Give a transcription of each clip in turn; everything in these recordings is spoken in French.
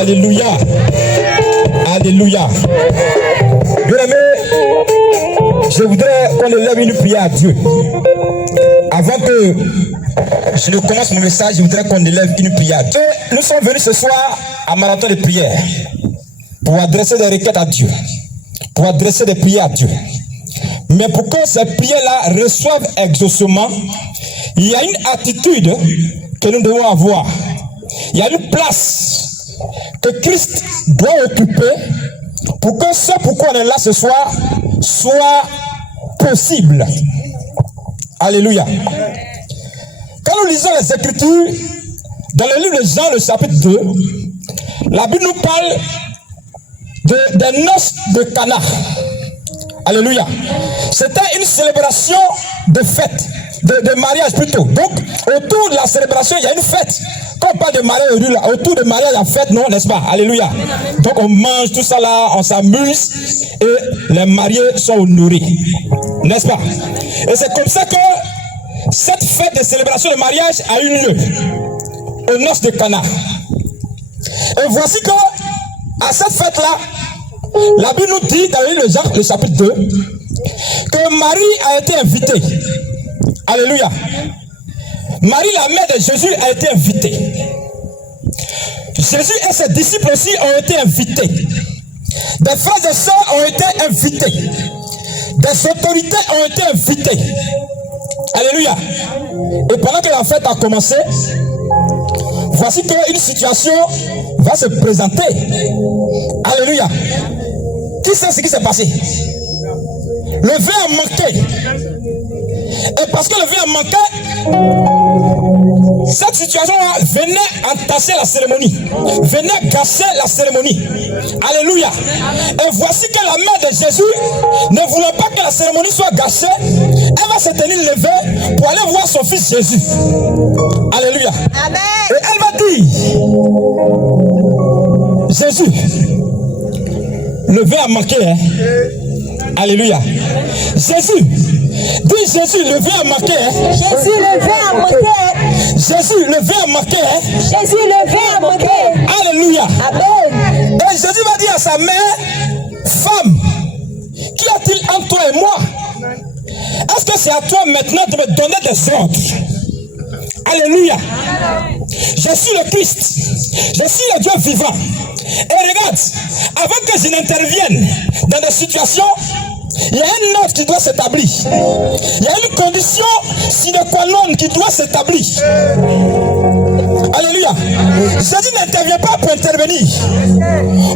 Alléluia. Alléluia. Bien-aimés, je voudrais qu'on élève une prière à Dieu. Avant que je ne commence mon message, je voudrais qu'on élève une prière. Et nous sommes venus ce soir à marathon de prière pour adresser des requêtes à Dieu, pour adresser des prières à Dieu. Mais pour que ces prières-là reçoivent exaucement, il y a une attitude que nous devons avoir. Il y a une place que Christ doit occuper pour que ce pourquoi on est là ce soir soit possible. Alléluia. Quand nous lisons les Écritures, dans le livre de Jean, le chapitre 2, la Bible nous parle des noces de Cana. Alléluia. C'était une célébration de fête, de mariage plutôt. Donc, autour de la célébration, il y a une fête. Quand on parle de mariage, autour de mariage, il y a fête, non, n'est-ce pas? Alléluia. Donc, on mange tout ça là, on s'amuse et les mariés sont honorés. N'est-ce pas? Et c'est comme ça que cette fête de célébration de mariage a eu lieu aux noces de Cana. Et voici que, à cette fête-là, la Bible nous dit dans le livre de Jean, le chapitre 2, que Marie a été invitée. Alléluia. Marie, la mère de Jésus, a été invitée. Jésus et ses disciples aussi ont été invités. Des frères et sœurs ont été invités. Des autorités ont été invitées. Alléluia. Et pendant que la fête a commencé, voici qu'une situation va se présenter. Alléluia. Qui sait ce qui s'est passé? Le vin a manqué. Et parce que le vin a manqué, cette situation-là venait entasser la cérémonie, venait gâcher la cérémonie. Alléluia. Et voici que la mère de Jésus, ne voulant pas que la cérémonie soit gâchée, elle va se tenir levée pour aller voir son fils Jésus. Alléluia. Amen. Et elle va dire, Jésus, le vin a manqué, hein? Alléluia. Jésus, dis Jésus, le vin a manqué, hein? Jésus, le vin a manqué. Jésus, le vin a manqué, hein? Jésus, le vin a manqué. Alléluia. Amen. Et Jésus va dire à sa mère, femme, qu'y a-t-il entre toi et moi? Est-ce que c'est à toi maintenant de me donner des ordres? Alléluia. Je suis le Christ. Je suis le Dieu vivant. Et regarde, avant que je n'intervienne dans des situations, il y a un ordre qui doit s'établir. Il y a une condition sine qua non qui doit s'établir. Alléluia. Jésus n'intervient pas pour intervenir.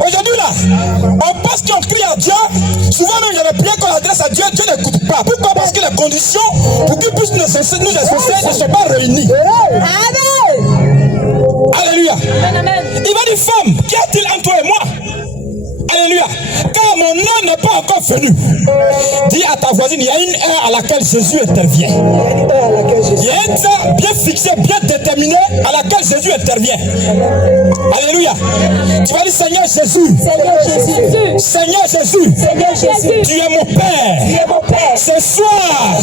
Aujourd'hui là, on pense qu'on crie à Dieu. Souvent même il y a des prières qu'on adresse à Dieu, Dieu n'écoute pas. Pourquoi? Parce que les conditions pour qu'il puisse nous associer ne sont pas réunies. Amen. Alléluia. Amen. Il va dire, femme, qu'y a-t-il entre toi et moi? Alléluia. Car mon heure n'est pas encore venue. Dis à ta voisine, il y a une heure à laquelle Jésus intervient. Il y a un temps bien fixé, bien déterminé à laquelle Jésus intervient. Alléluia. Tu vas dire, Seigneur Jésus. Seigneur Jésus. Seigneur Jésus. Seigneur Jésus. Tu es mon Père. Tu es mon Père. Ce soir,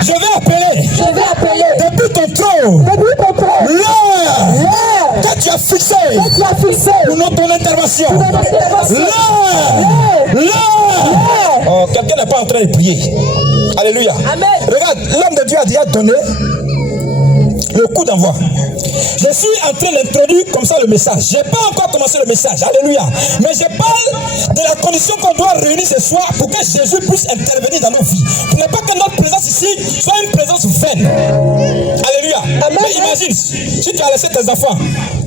je vais appeler. Je vais appeler. Depuis ton trône. Depuis ton trône. L'heure que tu as fixé. Que tu as fixé. Pour ton intervention. Pour notre intervention. Oh, quelqu'un n'est pas en train de prier. Alléluia. Amen. Regarde, l'homme de Dieu a déjà donné le coup d'envoi. Je suis en train d'introduire comme ça le message. Je n'ai pas encore commencé le message. Alléluia. Mais je parle de la condition qu'on doit réunir ce soir pour que Jésus puisse intervenir dans nos vies. Pour ne pas que notre présence ici soit une présence vaine. Alléluia. Amen. Mais imagine, si tu as laissé tes enfants,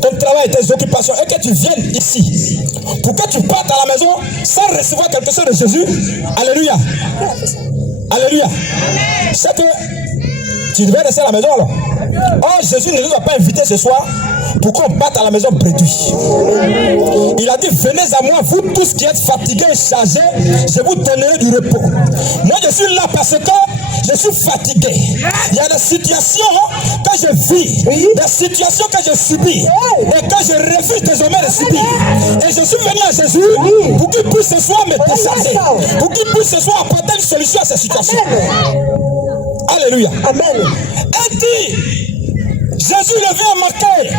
ton travail, tes occupations, et que tu viennes ici, pour que tu partes à la maison sans recevoir quelque chose de Jésus. Alléluia. Alléluia. C'est que Tu devais rester à la maison alors. Oh, Jésus ne nous a pas invités ce soir pour qu'on parte à la maison bredouille. Il a dit, venez à moi, vous tous qui êtes fatigués et chargés, je vous donnerai du repos. Moi, je suis là parce que je suis fatigué. Il y a des situations que je vis, des situations que je subis et que je refuse désormais de subir. Et je suis venu à Jésus pour qu'il puisse ce soir me décharger, pour qu'il puisse ce soir apporter une solution à ces situations. Alléluia. Amen. Et dit, Jésus le vient marquer.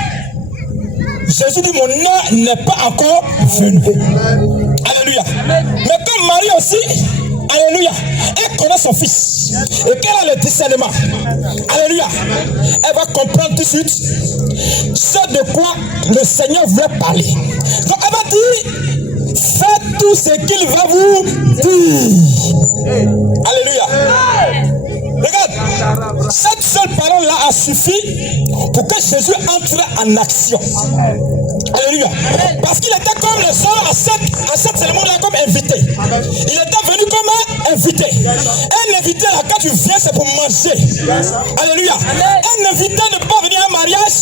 Jésus dit, mon heure n'est pas encore venue. Alléluia. Mais comme Marie aussi, alléluia, elle connaît son fils. Et qu'elle a le discernement. Alléluia. Elle va comprendre tout de suite ce de quoi le Seigneur veut parler. Donc elle va dire, faites tout ce qu'il va vous dire. Alléluia. Regarde, cette seule parole-là a suffi pour que Jésus entre en action. Alléluia. Parce qu'il était comme les gens à cette cérémonie-là comme invité. Il était venu comme invité. Un invité là, quand tu viens, c'est pour manger. Alléluia. Un invité ne peut pas venir à un mariage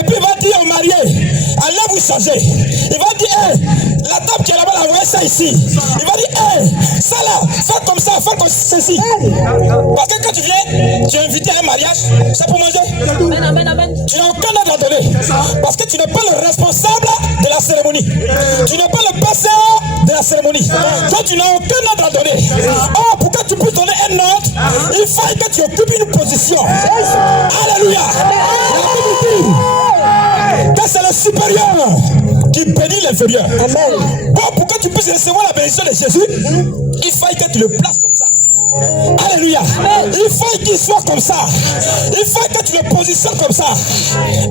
et puis il va dire au marié, allez vous changer. Il va dire, hey, la table qui est là-bas, la voyez ça ici. Il va dire, hey, ça là, fais comme ça, fais comme ceci. Parce que quand tu viens, tu es invité à un mariage, c'est pour manger. Tu n'as aucun ordre à donner. Parce que tu n'es pas le responsable de la cérémonie. Tu n'es pas le pasteur de la cérémonie. Donc tu n'as aucun ordre à donner. Oh, pour que tu puisses donner un ordre, il faut que tu occupes une position. Alléluia. Que c'est le supérieur qui bénit l'inférieur. Bon, pour que tu puisses recevoir la bénédiction de Jésus, il faut que tu le places comme ça. Alléluia. Il faut qu'il soit comme ça. Il faut que tu le positionnes comme ça.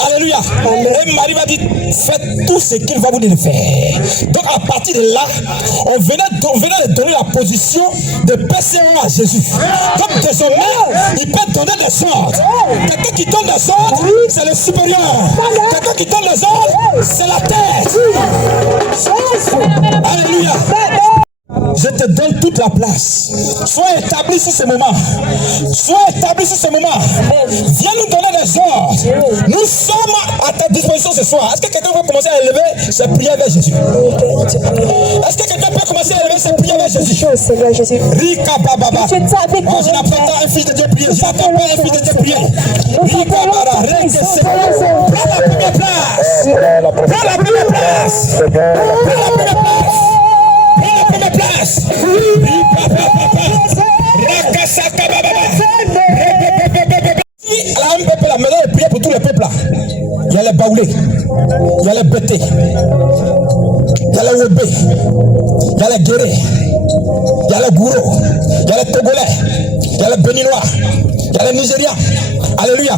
Alléluia. Et Marie va dire, faites tout ce qu'il va vous dire de faire. Donc à partir de là, on venait de donner la position de PCO à Jésus. Donc désormais, il peut donner des ordres. Quelqu'un qui donne des ordres, c'est le supérieur. Quelqu'un qui donne des ordres, c'est la tête. Alléluia. Je te donne toute la place. Sois établi sur ce moment. Sois établi sur ce moment. Viens nous donner des ordres. Nous sommes à ta disposition ce soir. Est-ce que quelqu'un veut commencer à élever ses prières vers Jésus? Est-ce que quelqu'un peut commencer à élever ses prières vers Jésus? Rika Baba. Je n'attends pas un fils de Dieu prier. Je n'attends pas un fils de Dieu prier. Rika Baba. Prends la première place. Prends la première place. Prends la première place. Prends la première place. La maison est prière pour tous les peuples là. Il y a les baoulés, il y a les bétés, il y a les wébés, il y a les guérés, il y a les gourous, il y a les togolais, il y a les béninois, il y a les nigériens. Alléluia.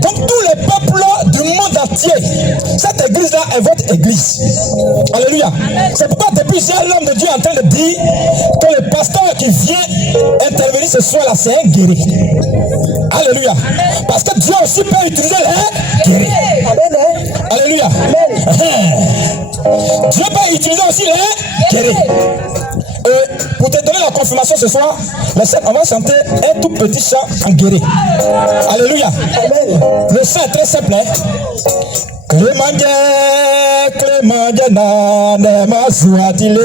Donc tous les peuples du monde entier, cette église là est votre église. Alléluia. C'est pourquoi depuis hier l'homme de Dieu est en train de dire que le pasteur qui vient intervenir ce soir là, c'est un guéri. Alléluia. Parce que Dieu aussi peut utiliser les guéris. Alléluia. Dieu peut utiliser aussi les guéris. Pour te donner la confirmation ce soir, on va chanter un tout petit chant en guéri. Alléluia. Le chant est très simple. Clémangé, Clémangé, Nanema Zouatile,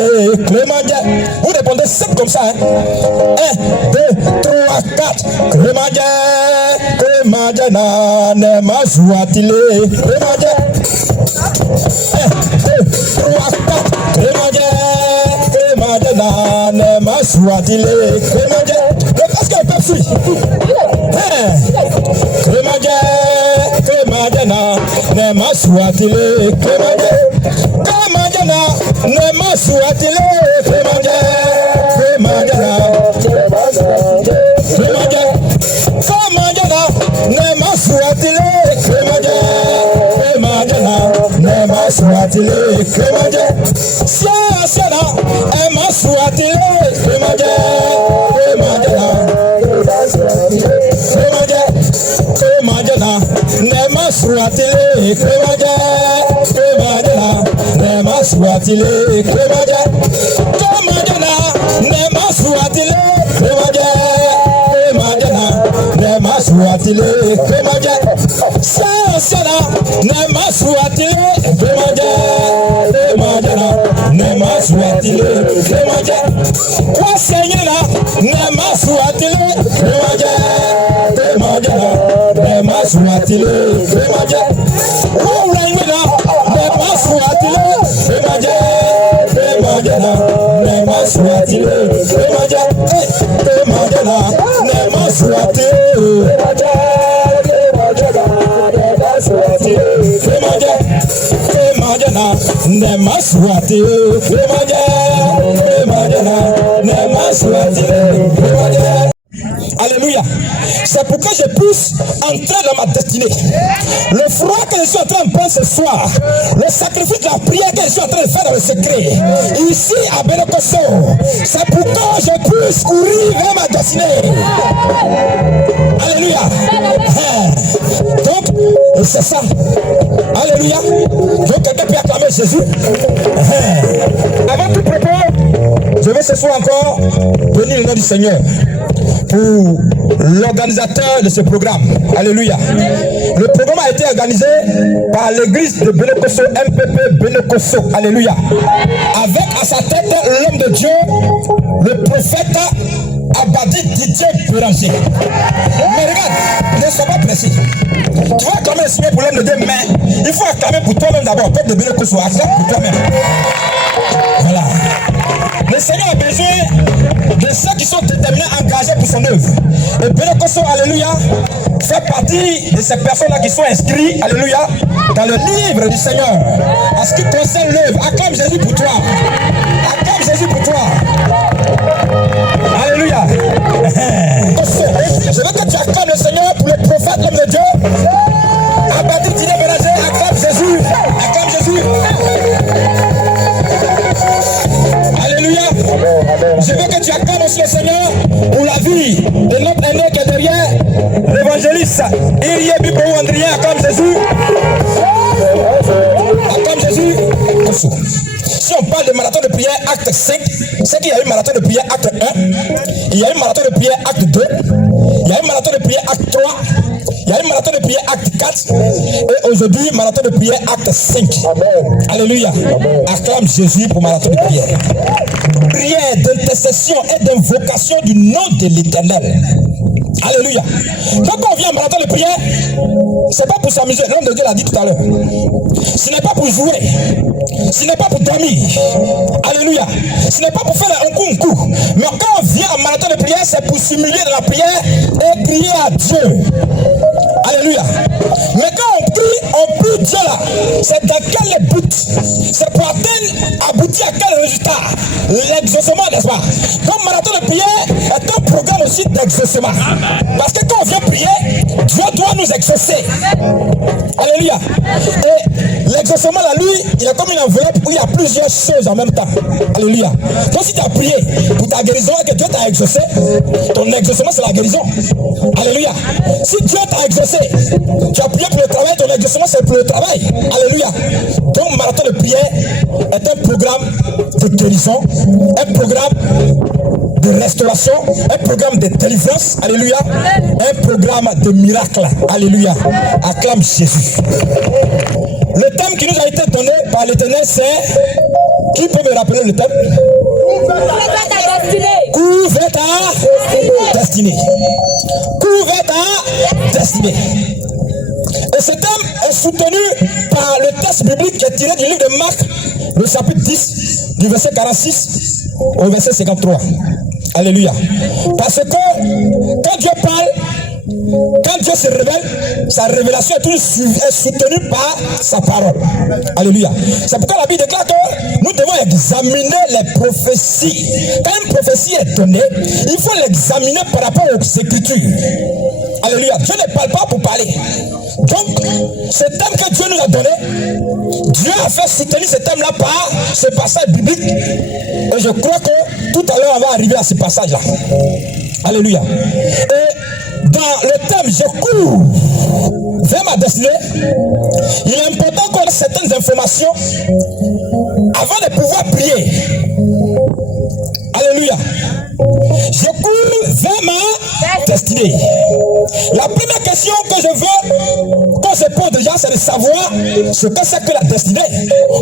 Clémangé. Vous répondez simple comme ça. 1, 2, 3, 4. Clémangé, Clémangé, Nanema Zouatile, Clémangé. 1, 2, 3, 4. Clémangé, Clémangé, Nanema Zouatile, Clémangé. Le pasteur est pas fou. Clémangé, Clémangé, Nema Swatile, Clémangé, Clémangé, Nema Swatile, Clémangé, Clémangé, Clémangé, Nema Swatile, Clémangé, Clémangé, Nema Swatile, Clémangé, Siana, Nema Swatile, Clémangé, Clémangé, Nema Swatile, Clémangé, Nema Swatile, Clémangé, Nema Swatile, Clémangé, Nema Swatile, Bemaja, Sansana, Nema Swatile, Bemaja, Bemajana, Nema Swatile, Bemaja, Kwasenyana, Nema Swatile, Bemaja, Bemajana, Nema Swatile, Bemaja, Wawrangana, Nema Swatile, Bemaja, Bemajana, Nema Swatile, Bemaja, Bemajana, Nema Swatile. Alléluia. C'est pourquoi je puisse entrer dans ma destinée. Le froid que je suis en train de prendre ce soir, le sacrifice de la prière que je suis en train de faire dans le secret, ici à Benekoso, c'est pourquoi je puisse courir vers ma destinée. Alléluia. Donc, c'est ça. Alléluia. Donc, quelqu'un peut acclamer Jésus. Avant tout propos, je vais ce soir encore bénir le nom du Seigneur pour l'organisateur de ce programme. Alléluia. Le programme a été organisé par l'église de Benekoso, MPP Benekoso. Alléluia. Avec à sa tête l'homme de Dieu, le prophète Abadi Didier Béranger. Mais regarde, ne sois pas pressé. Tu vas acclamer le Seigneur pour l'homme de Dieu, mais il faut acclamer pour toi-même d'abord. Peuple de Benekoso, acclame pour toi-même. Voilà. Le Seigneur a besoin de ceux qui sont déterminés, engagés pour son œuvre. Et Benekoso, alléluia, fait partie de ces personnes-là qui sont inscrites, alléluia, dans le livre du Seigneur. En ce qui concerne l'œuvre, acclame Jésus pour toi. Acclame Jésus pour toi. Alléluia. Je veux que tu acclames le Seigneur pour le prophète, l'homme de Dieu. Abadi Didier Béranger, acclame Jésus. Acclame Jésus. Alléluia. Je veux que tu acclames aussi le Seigneur pour la vie de notre aîné qui est derrière, l'évangéliste Irie Bibo Andrien. Acclame Jésus. Acclame Jésus. Si on parle de marathon de prière acte 5, c'est qu'il y a eu marathon de prière acte 1, il y a eu marathon de prière acte 2, il y a eu marathon de prière acte 3, il y a eu marathon de prière acte 4, et aujourd'hui marathon de prière acte 5. Amen. Alléluia. Acclame Jésus pour marathon de prière. Prière d'intercession et d'invocation du nom de l'Éternel. Alléluia. Quand on vient en marathon de prière, c'est pas pour s'amuser. L'homme de Dieu l'a dit tout à l'heure. Ce n'est pas pour jouer. Ce n'est pas pour dormir. Alléluia. Ce n'est pas pour faire un coup. Mais quand on vient en marathon de prière, c'est pour simuler de la prière et crier à Dieu. Alléluia. Mais quand on prie Dieu là, c'est dans quel but? C'est pour aboutir à quel résultat? L'exaucement, n'est-ce pas? Donc marathon de prière est un programme aussi d'exaucement. Parce que quand on vient prier, Dieu doit nous exaucer. Alléluia. Et l'exaucement là, lui, il est comme une enveloppe où il y a plusieurs choses en même temps. Alléluia. Donc si tu as prié pour ta guérison et que Dieu t'a exaucé, ton exaucement c'est la guérison. Alléluia. Si Dieu t'a exaucé, tu as prié pour le travail, ton exaucement c'est pour le travail. Alléluia. Donc marathon de prière est un programme de guérison, un programme de restauration, un programme de délivrance, alléluia, un programme de miracle, alléluia. Acclame Jésus. Le thème qui nous a été donné par l'Éternel, c'est, qui peut me rappeler le thème? Couvre ta destinée. Couvre ta destinée. Et ce thème est soutenu par le texte biblique qui est tiré du livre de Marc, le chapitre 10, du verset 46 au verset 53. Alléluia. Parce que quand Dieu parle, quand Dieu se révèle, sa révélation est toujours soutenue par sa parole. Alléluia. C'est pourquoi la Bible déclare que nous devons examiner les prophéties. Quand une prophétie est donnée, il faut l'examiner par rapport aux Écritures. Alléluia. Dieu ne parle pas pour parler. Donc, ce thème que Dieu nous a donné, Dieu a fait soutenir ce thème-là par ce passage biblique. Et je crois que tout à l'heure, on va arriver à ce passage-là. Alléluia. Et dans le thème, je cours vers ma destinée, il est important qu'on ait certaines informations avant de pouvoir prier. Alléluia. Je cours vers ma destinée. destinée. La première question que je veux qu'on se pose déjà, c'est de savoir ce que c'est que la destinée.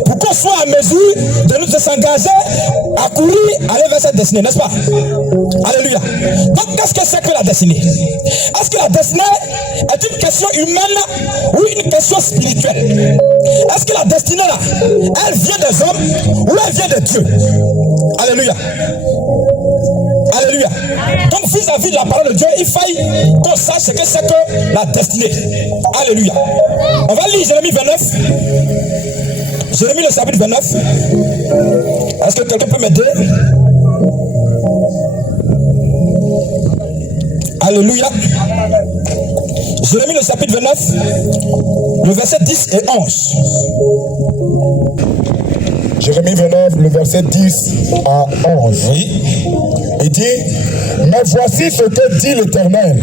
Pour qu'on soit en mesure de nous s'engager à courir, aller vers cette destinée, n'est-ce pas? Alléluia. Donc, qu'est-ce que c'est que la destinée? Est-ce que la destinée est une question humaine ou une question spirituelle? Est-ce que la destinée là, elle vient des hommes ou elle vient de Dieu? Alléluia. Alléluia. Donc vis-à-vis de la parole de Dieu, il faille qu'on sache ce que c'est que la destinée. Alléluia. On va lire Jérémie 29. Jérémie le chapitre 29. Est-ce que quelqu'un peut m'aider? Alléluia. Jérémie le chapitre 29, le verset 10 et 11. Jérémie 29, le verset 10 à 11. Oui. Il dit, mais voici ce que dit l'Éternel.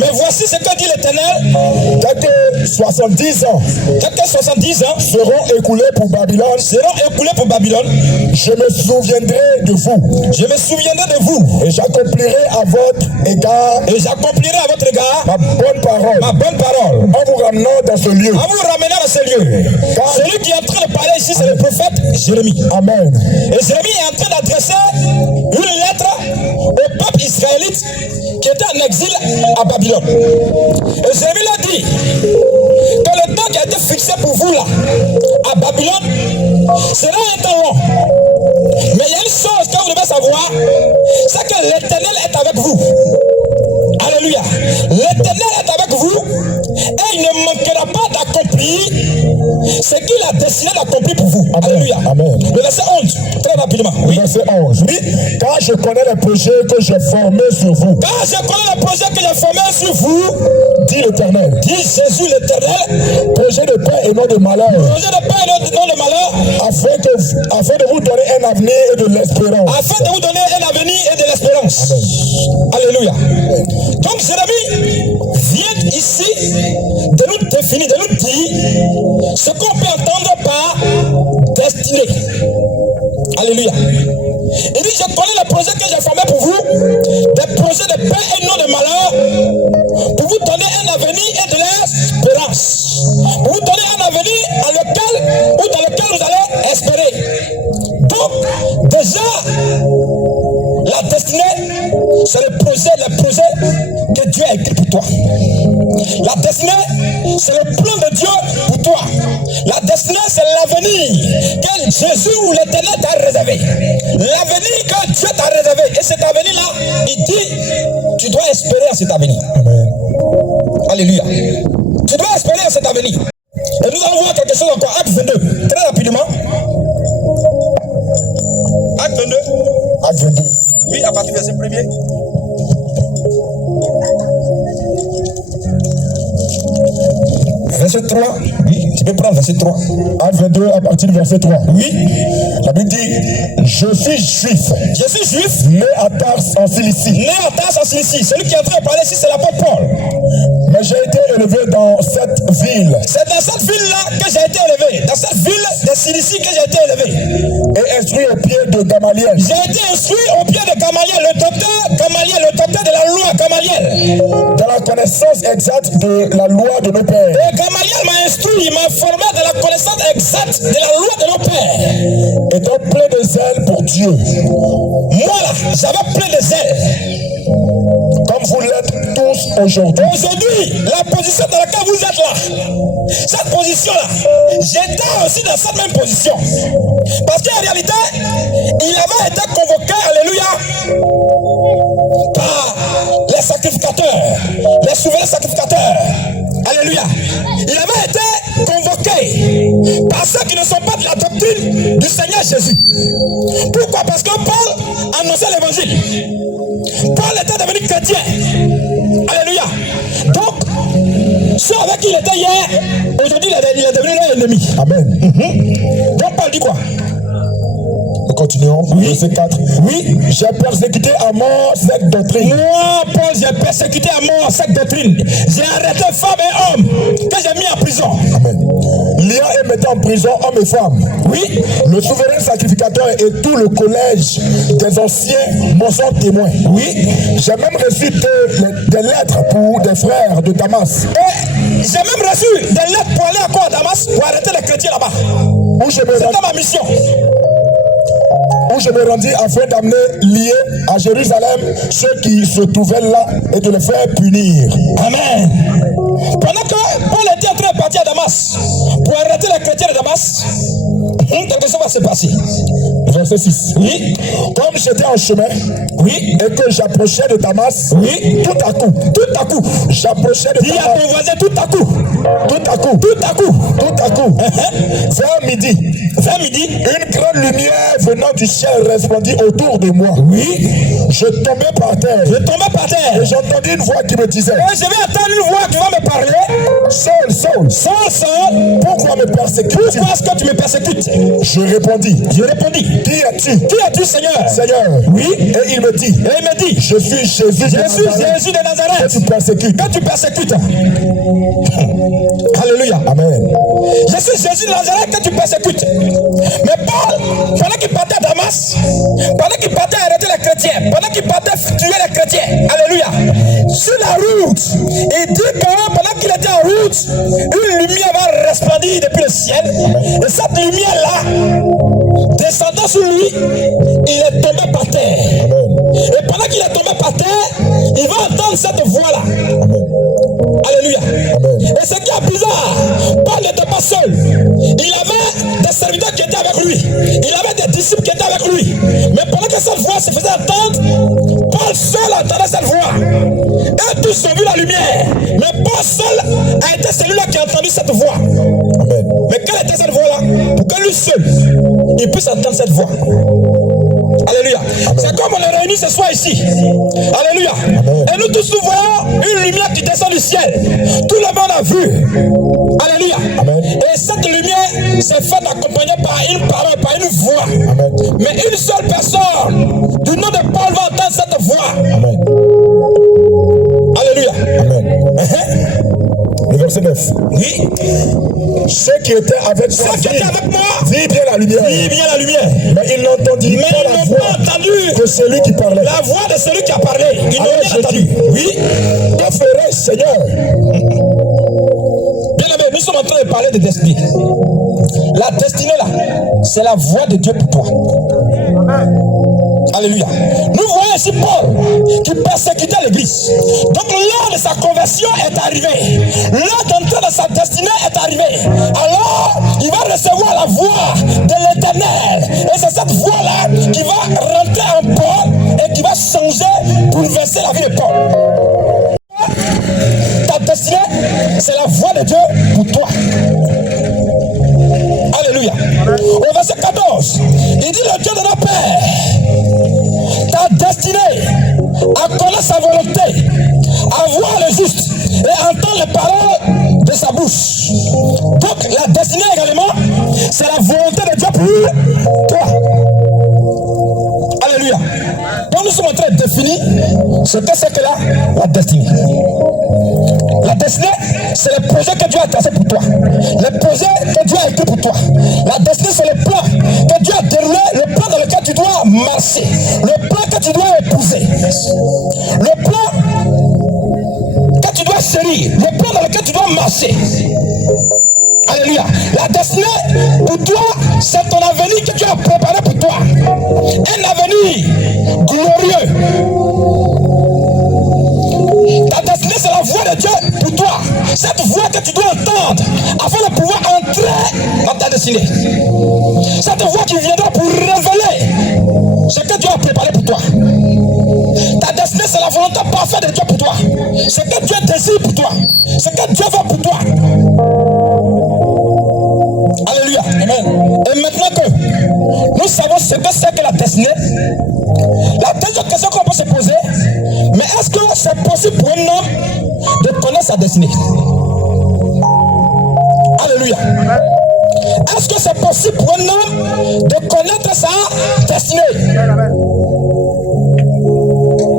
Mais voici ce que dit l'Éternel. Quelques 70 ans seront écoulés pour Babylone. Je me souviendrai de vous. Et j'accomplirai à votre égard ma bonne parole. En vous ramenant dans ce lieu. Car celui qui est en train de parler ici, c'est le prophète Jérémie. Amen. Et Jérémie est en train d'adresser une lettre au peuple israélite qui était en exil à Babylone. Et Jérémie l'a dit que le temps qui a été fixé pour vous là, à Babylone, sera un temps long. Mais il y a une chose que vous devez savoir, c'est que l'Éternel est avec vous. Alléluia. L'Éternel est avec vous et il ne manquera pas d'accomplir ce qu'il a décidé d'accomplir pour vous. Amen. Alléluia. Amen. Le verset 11, très rapidement. Oui. Verset 11. Oui. Car je connais les projets que j'ai formés sur vous. Car je connais les projets que j'ai formés sur vous, Dit l'Éternel. dit Jésus l'Éternel, Projet de paix et non de malheur. projet de paix et non de malheur, Afin de vous donner un avenir et de l'espérance. afin de vous donner un avenir et de l'espérance. Alléluia. Donc Jérémie vient ici de nous définir, de nous dire ce qu'on peut entendre par destinée. Alléluia. Il dit, je connais les projets que j'ai formés pour vous, des projets de paix et non de malheur, pour vous donner un avenir et de l'espérance. Pour vous donner un avenir dans lequel vous allez espérer. Donc, déjà, la destinée, c'est le projet que Dieu a écrit pour toi. La destinée, c'est le plan de Dieu pour toi. La destinée, c'est l'avenir que Jésus ou l'Éternel t'a réservé. L'avenir que Dieu t'a réservé. Et cet avenir-là, il dit, tu dois espérer à cet avenir. Amen. Alléluia. Tu dois espérer à cet avenir. Et nous allons voir quelque chose encore. Acte 22, très rapidement. Acte 22. Acte 22. Oui, à partir du verset 1er. Verset 3. Oui, tu peux prendre verset 3. Acte 22 à partir du verset 3. Oui. La Bible dit, je suis juif, Je suis juif, né à Tars en Cilicie, né à Tars en Cilicie. Celui qui est en train de parler ici, c'est l'apôtre Paul. mais j'ai été élevé dans cette ville C'est dans cette ville-là que j'ai été élevé. Dans cette ville de Cilicie que j'ai été élevé. et instruit au pied de Gamaliel, J'ai été instruit au pied de Gamaliel, le docteur de la loi, Gamaliel. dans la connaissance exacte de la loi de nos pères, Et Gamaliel m'a instruit, il m'a formé dans la connaissance exacte de la loi de nos pères. étant plein de zèle pour Dieu, Moi là, j'avais plein de zèle. comme vous l'êtes tous aujourd'hui. Aujourd'hui, la position dans laquelle vous êtes là, cette position-là, j'étais aussi dans cette même position. Parce qu'en réalité, il avait été convoqué, alléluia, par les sacrificateurs, les souverains sacrificateurs. Alléluia. Il avait été convoqué par ceux qui ne sont pas de la doctrine du Seigneur Jésus. Pourquoi? Parce que Paul annonçait l'évangile. Paul était devenu chrétien. Alléluia. Donc, ceux avec qui il était hier, aujourd'hui il est devenu leur ennemi. Amen. Donc Paul dit quoi? Nous continuons. Verset 4. Oui. J'ai persécuté à mort cette doctrine. Moi, Paul, j'ai persécuté à mort cette doctrine. J'ai arrêté femmes et hommes que j'ai mis en prison. Amen. Liant et étaient en prison, hommes et femmes. Oui. Le souverain sacrificateur et tout le collège des anciens m'en sont témoins. Oui. J'ai même reçu des lettres pour des frères de Damas. Et j'ai même reçu des lettres pour aller encore à Damas pour arrêter les chrétiens là-bas. C'était ma mission. Où je me rendis afin d'amener liés à Jérusalem ceux qui se trouvaient là et de les faire punir. Amen. Pendant que Paul était en train de partir à Damas pour arrêter les chrétiens de Damas, quelque chose va se passer. Verset 6. Oui. Comme j'étais en chemin, oui, et que j'approchais de Damas, oui, tout à coup, j'approchais de Damas. Dis à ton voisin tout à coup, vers midi, une grande lumière venant du ciel resplendit autour de moi. Oui. Je tombais par terre. Et j'entendis une voix qui me disait. Et je vais entendre une voix qui va me parler. Saul, pourquoi me persécutes-tu? Pourquoi est-ce que tu me persécutes? Je répondis. Qui es-tu, Seigneur? Seigneur. Oui. Et il me dit. Je suis Jésus de Nazareth. Que tu persécutes. Alléluia. Amen. Je suis Jésus de Nazareth que tu persécutes. Mais Paul, pendant qu'il partait à Damas, pendant qu'il partait arrêter les chrétiens, pendant qu'il partait tuer les chrétiens, alléluia, sur la route, il dit que pendant qu'il était en route, une lumière va resplendir depuis le ciel. Et cette lumière-là, descendant sur lui, il est tombé par terre. Amen. Et pendant qu'il est tombé par terre, il va entendre cette voix-là. Alléluia. Amen. Et ce qui est bizarre, Paul n'était pas seul. Il avait des serviteurs qui étaient avec lui. Il avait des disciples qui étaient avec lui. Mais pendant que cette voix se faisait entendre, Paul seul entendait cette voix. Et tous ont vu la lumière. Mais Paul seul a été celui-là qui a entendu cette voix. Amen. Mais quelle était cette voix-là? Pour que lui seul, il puisse entendre cette voix. Alléluia. C'est comme on est réunis ce soir ici. Alléluia. Amen. Et nous tous nous voyons une lumière qui descend du ciel. Tout le monde a vu. Alléluia. Amen. Et cette lumière s'est faite accompagnée par une parole, par une voix. Amen. Mais une seule personne du nom de Paul va entendre cette voix. Amen. Alléluia. Amen. Le verset 9. Oui. Ceux qui étaient avec moi, vit bien la lumière. vit bien la lumière. Mais ils n'entendit pas la Ils n'ont pas voix entendu de celui qui parlait. la voix de celui qui a parlé. Ils n'ont Alors rien je entendu. dis, Oui. que ferais-je, Seigneur? Bien aimé, nous sommes en train de parler de destinée. La destinée là, c'est la voix de Dieu pour toi. Alléluia. Nous voyons ici Paul qui persécutait l'église. Donc l'heure de sa conversion est arrivée. L'heure d'entrer dans sa destinée est arrivée. Alors, il va recevoir la voix de l'Éternel. Et c'est cette voix-là qui va rentrer en Paul et qui va changer, bouleverser la vie de Paul. Ta destinée, c'est la voix de Dieu pour toi. Alléluia. Au verset 14, il dit le Dieu de nos pères, ta destinée, à connaître sa volonté, à voir le juste et entendre les paroles de sa bouche. Donc la destinée également, c'est la volonté de Dieu pour toi. Alléluia. Donc nous sommes en train de définir ce que c'est que la destinée. La destinée, c'est le projet que Dieu a tracé pour toi. Le projet que Dieu a écrit pour toi. La destinée, c'est le plan que Dieu a déroulé, le plan dans lequel tu dois marcher. Le plan que tu dois épouser. Le plan que tu dois chérir. Le plan dans lequel tu dois marcher. Alléluia. La destinée pour toi, c'est ton avenir que Dieu a préparé pour toi. Un avenir glorieux. Ta destinée, c'est la voix de Dieu pour toi. Cette voix que tu dois entendre afin de pouvoir entrer dans ta destinée. Cette voix qui viendra pour révéler ce que Dieu a préparé pour toi. Ta destinée, c'est la volonté parfaite de Dieu pour toi. Ce que Dieu désire pour toi. Ce que Dieu veut pour toi. Alléluia. Amen. Et maintenant que nous savons ce que c'est que la destinée, la deuxième question qu'on peut se poser, mais est-ce que c'est possible pour un homme de connaître sa destinée? Alléluia. Est-ce que c'est possible pour un homme de connaître sa destinée?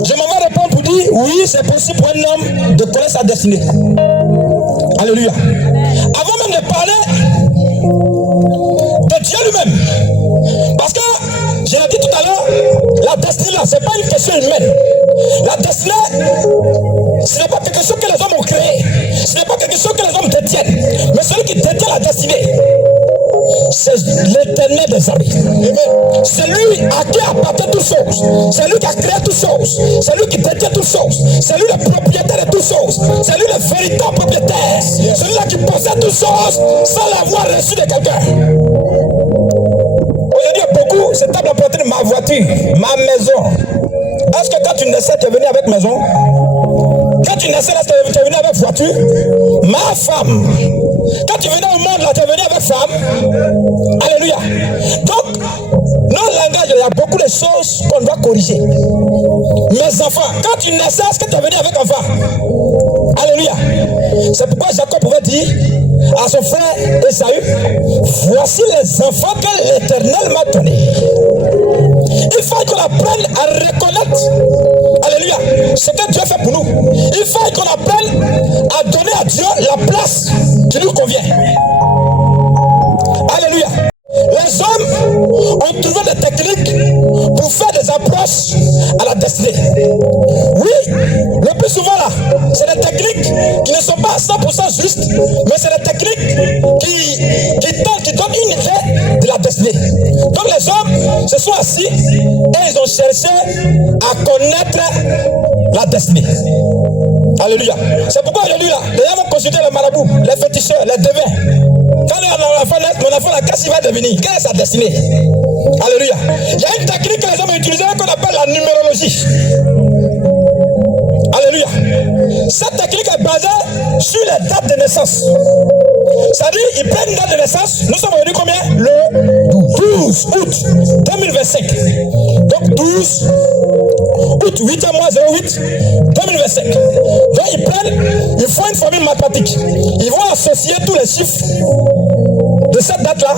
Je m'en vais répondre pour dire oui, c'est possible pour un homme de connaître sa destinée. Alléluia. Avant même de parler c'est pas une question humaine. La destinée, ce n'est pas quelque chose que les hommes ont créé. Ce n'est pas quelque chose que les hommes détiennent. Mais celui qui détient la destinée, c'est l'Éternel des armées. C'est lui à qui appartient toutes choses. C'est lui qui a créé toutes choses. C'est lui qui détient toutes choses. C'est lui le propriétaire de toutes choses. C'est lui le véritable propriétaire. Celui-là qui possède toutes choses sans l'avoir reçu de quelqu'un. Aujourd'hui, beaucoup se tapent la poitrine de ma voiture, ma maison. Est-ce que quand tu naissais, tu es venu avec maison? Quand tu naissais, tu es venu avec voiture? Ma femme. Quand tu venais au monde, là, tu es venu avec femme? Alléluia. Donc, dans le langage, il y a beaucoup de choses qu'on doit corriger. Mes enfants, quand tu naissais, est-ce que tu es venu avec enfant? Alléluia. C'est pourquoi Jacob pouvait dire à son frère Esaü, voici les enfants que l'Éternel m'a donnés. Il faut qu'on apprenne à reconnaître, alléluia, ce que Dieu fait pour nous. Il faut qu'on apprenne à donner à Dieu la place qui nous convient. Alléluia. Les hommes ont trouvé des techniques pour faire des approches à la destinée. Oui, le plus souvent là, c'est des techniques qui ne sont pas à 100% justes, mais c'est des techniques qui donnent une idée de la destinée. Donc les hommes se sont assis et ils ont cherché à connaître la destinée. Alléluia. C'est pourquoi aujourd'hui là, les gens vont consulter les marabouts, les féticheurs, les devins. Quand mon enfant là, qu'est-ce qu'il va devenir? Quelle est sa destinée? Alléluia. Il y a une technique que les hommes ont utilisée qu'on appelle la numérologie. Alléluia. Cette technique est basée sur les dates de naissance. C'est-à-dire, ils prennent une date de naissance. Nous sommes aujourd'hui combien? Le 12 août 2025. Donc 12 août 8 mois 08 2025. Donc ils font une formule mathématique. Ils vont associer tous les chiffres de cette date-là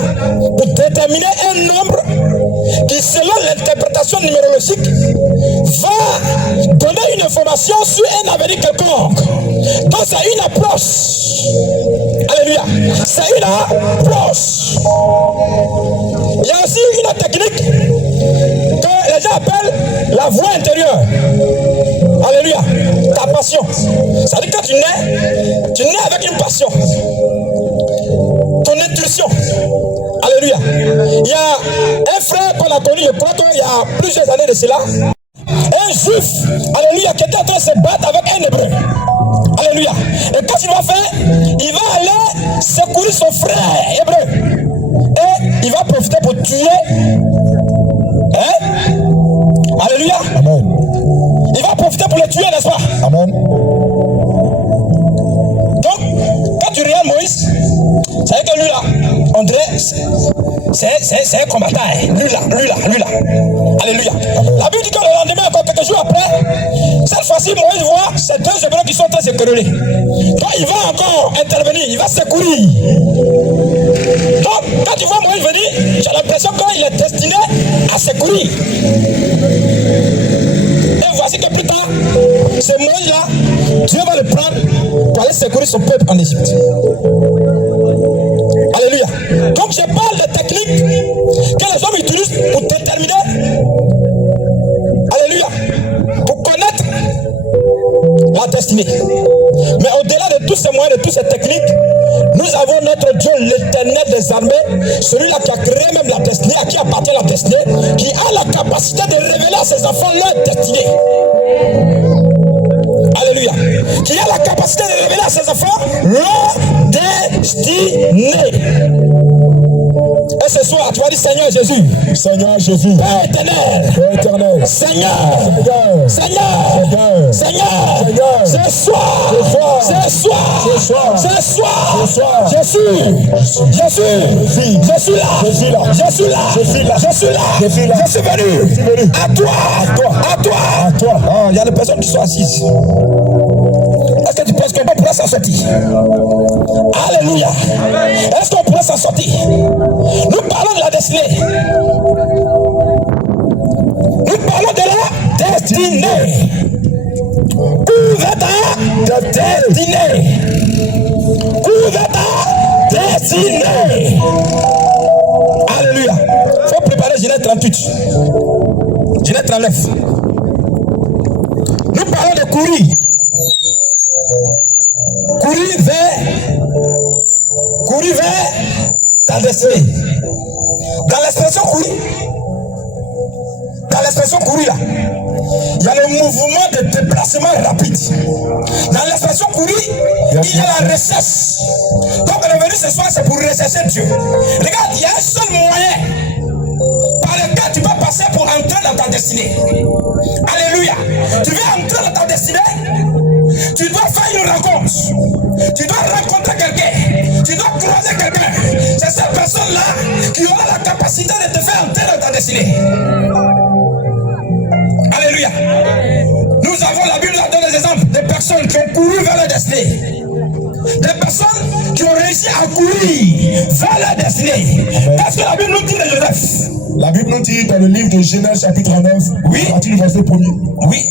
pour déterminer un nombre qui, selon l'interprétation numérologique, va donner une information sur un avenir quelconque. Donc c'est une approche. Alléluia. C'est une approche. Il y a aussi une technique que les gens appellent la voix intérieure. Alléluia. Ta passion. Ça veut dire que tu nais avec une passion. Ton intuition. Alléluia. Il y a un frère qu'on a connu, je crois qu'il y a plusieurs années de cela. Un juif, alléluia, qui était en train de se battre avec un hébreu. Alléluia. Et qu'est-ce qu'il va faire? Il va aller secourir son frère hébreu. Et il va profiter pour tuer. Hein? Alléluia. Amen. Il va profiter pour le tuer, n'est-ce pas? Amen. Donc, quand tu regardes Moïse, c'est vrai que lui là, on dirait, c'est un combattant. Lui là. Alléluia. Amen. La Bible dit que le lendemain, encore quelques jours après, cette fois-ci, Moïse voit ces deux hébreux qui sont en train de se quereller. Donc, il va encore intervenir, il va secourir. Donc, quand tu vois Moïse venir, j'ai l'impression qu'il est destiné à secourir. Et voici que plus tard, ce Moïse-là, Dieu va le prendre pour aller secourir son peuple en Égypte. Alléluia. Donc je parle de techniques que les hommes utilisent pour déterminer, alléluia, pour connaître la destinée. Mais au-delà de tous ces moyens, de toutes ces techniques, nous avons notre Dieu, l'Éternel des armées, celui-là qui a créé même la destinée, à qui appartient la destinée, qui a la capacité de révéler à ses enfants leur destinée. Alléluia. Qui a la capacité de révéler à ses enfants leur destinée. Et ce soir, tu vas dire Seigneur Jésus. Seigneur Jésus. Père éternel. Père éternel. Seigneur. Seigneur. Seigneur. Seigneur. Ce soir. Ce soir. Je suis là. Je suis venu. À toi. Il y a des personnes qui sont assises. Est-ce que tu penses qu'on pourrait s'en sortir? Alléluia. Est-ce qu'on pourrait s'en sortir? Nous parlons de la destinée. Nous parlons de la destinée. Couvre ta destinée. Couvre ta destinée. Alléluia. Il faut préparer Genèse 38. Genèse 39. Nous parlons de courir. Courir vers ta destinée. Dans l'expression courir, là, il y a le mouvement de déplacement rapide. Dans l'expression courir, il y a la recherche. Donc on est venu ce soir, c'est pour rechercher Dieu. Regarde, il y a un seul moyen par lequel tu peux passer pour entrer dans ta destinée. Alléluia. Tu veux entrer dans ta destinée? Tu dois faire une rencontre. Tu dois rencontrer quelqu'un. Tu dois croiser quelqu'un. C'est cette personne-là qui aura la capacité de te faire entrer dans ta destinée. Alléluia. Nous avons, la Bible nous donne des exemples de personnes qui ont couru vers leur destinée. Des personnes qui ont réussi à courir vers leur destinée. Qu'est-ce que la Bible nous dit de Joseph? La Bible nous dit dans le livre de Genèse chapitre 9, oui, à partir du verset 1er. Oui.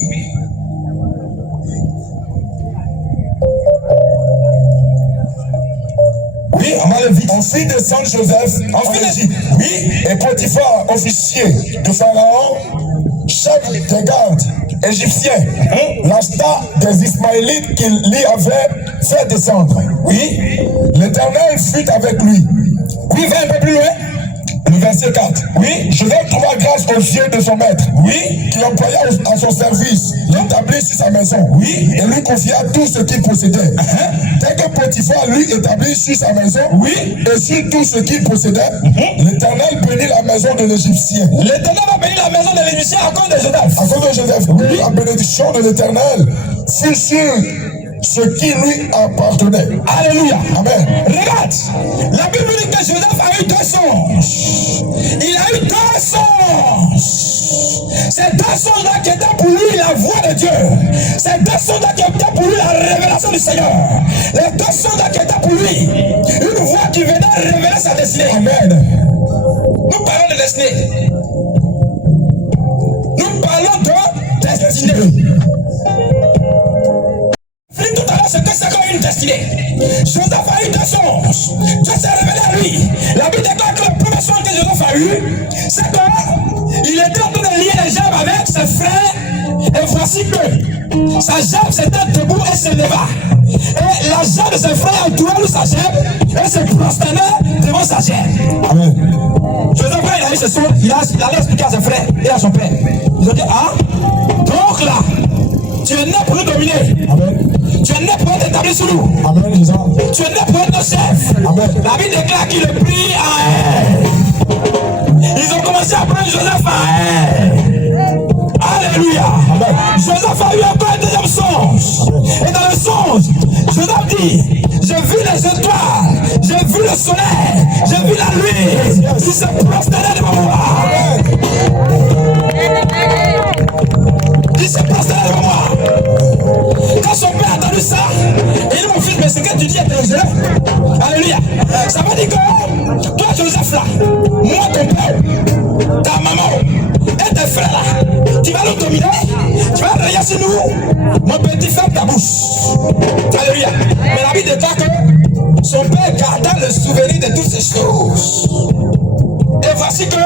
Oui, on va le vite. On fit descendre Joseph en Égypte. Oui. Et Potiphar, officier de Pharaon, chef des gardes égyptiens, l'acheta des Ismaélites qu'il l'y avait fait descendre. Oui. L'Éternel fut avec lui. Oui, va un peu plus loin. Le verset 4. Oui. Joseph trouva grâce aux yeux de son maître. Oui. Qui l'employa à son service, l'établit sur sa maison. Oui. Et lui confia tout ce qu'il possédait. Dès que Potiphar lui établit sur sa maison, oui, et sur tout ce qu'il possédait, l'Éternel bénit la maison de l'Égyptien. L'Éternel va bénir la maison de l'Égyptien à cause de Joseph. À cause de Joseph. Oui. La bénédiction de l'Éternel fut sur ce qui lui appartenait. Alléluia. Amen. Regarde, la Bible dit que Joseph a eu 2 songes. Il a eu 2 songes. Ces 2 songes-là qui étaient pour lui la voix de Dieu. Ces 2 songes-là qui étaient pour lui la révélation du Seigneur. Les 2 songes-là qui étaient pour lui une voix qui venait révéler sa destinée. Amen. Nous parlons de destinée. Nous parlons de destinée. Tout à l'heure, c'est que c'est comme une destinée. Joseph a eu 2 songes. Dieu s'est révélé à lui. La Bible déclare que le premier songe que Joseph a eu, c'est qu'il était en train de lier les jambes avec ses frères. Et voici que sa jambe s'était debout et se leva. Et la jambe de ses frères entourait sa jambe et se prosternait devant sa jambe. Amen. Joseph, quand il a eu ce songe, il allait expliquer à ses frères et à son père. Ils ont dit, ah, donc là, tu es né pour nous dominer. Amen. Tu es né pour être établi sur nous. Amen. Tu es né pour être notre chef. Amen. La Bible déclare qu'il est pris à haine. Ils ont commencé à prendre Joseph à haine. Alléluia. Amen. Joseph a eu encore un deuxième songe. Amen. Et dans le songe, Joseph dit, j'ai vu les étoiles, j'ai vu le soleil, j'ai vu la nuit. Ils se prosternaient devant moi. Il se prosternaient devant moi. Quand son père a entendu ça, il dit, mon fils, mais ce que tu dis est dangereux. Alléluia. Ça veut dire que toi, Joseph là, moi, ton père, ta maman et tes frères là, tu vas nous dominer, tu vas régner sur nous. Mon petit, ferme ta bouche. Alléluia. Mais la Bible déclare que son père garda le souvenir de toutes ces choses. Et voici que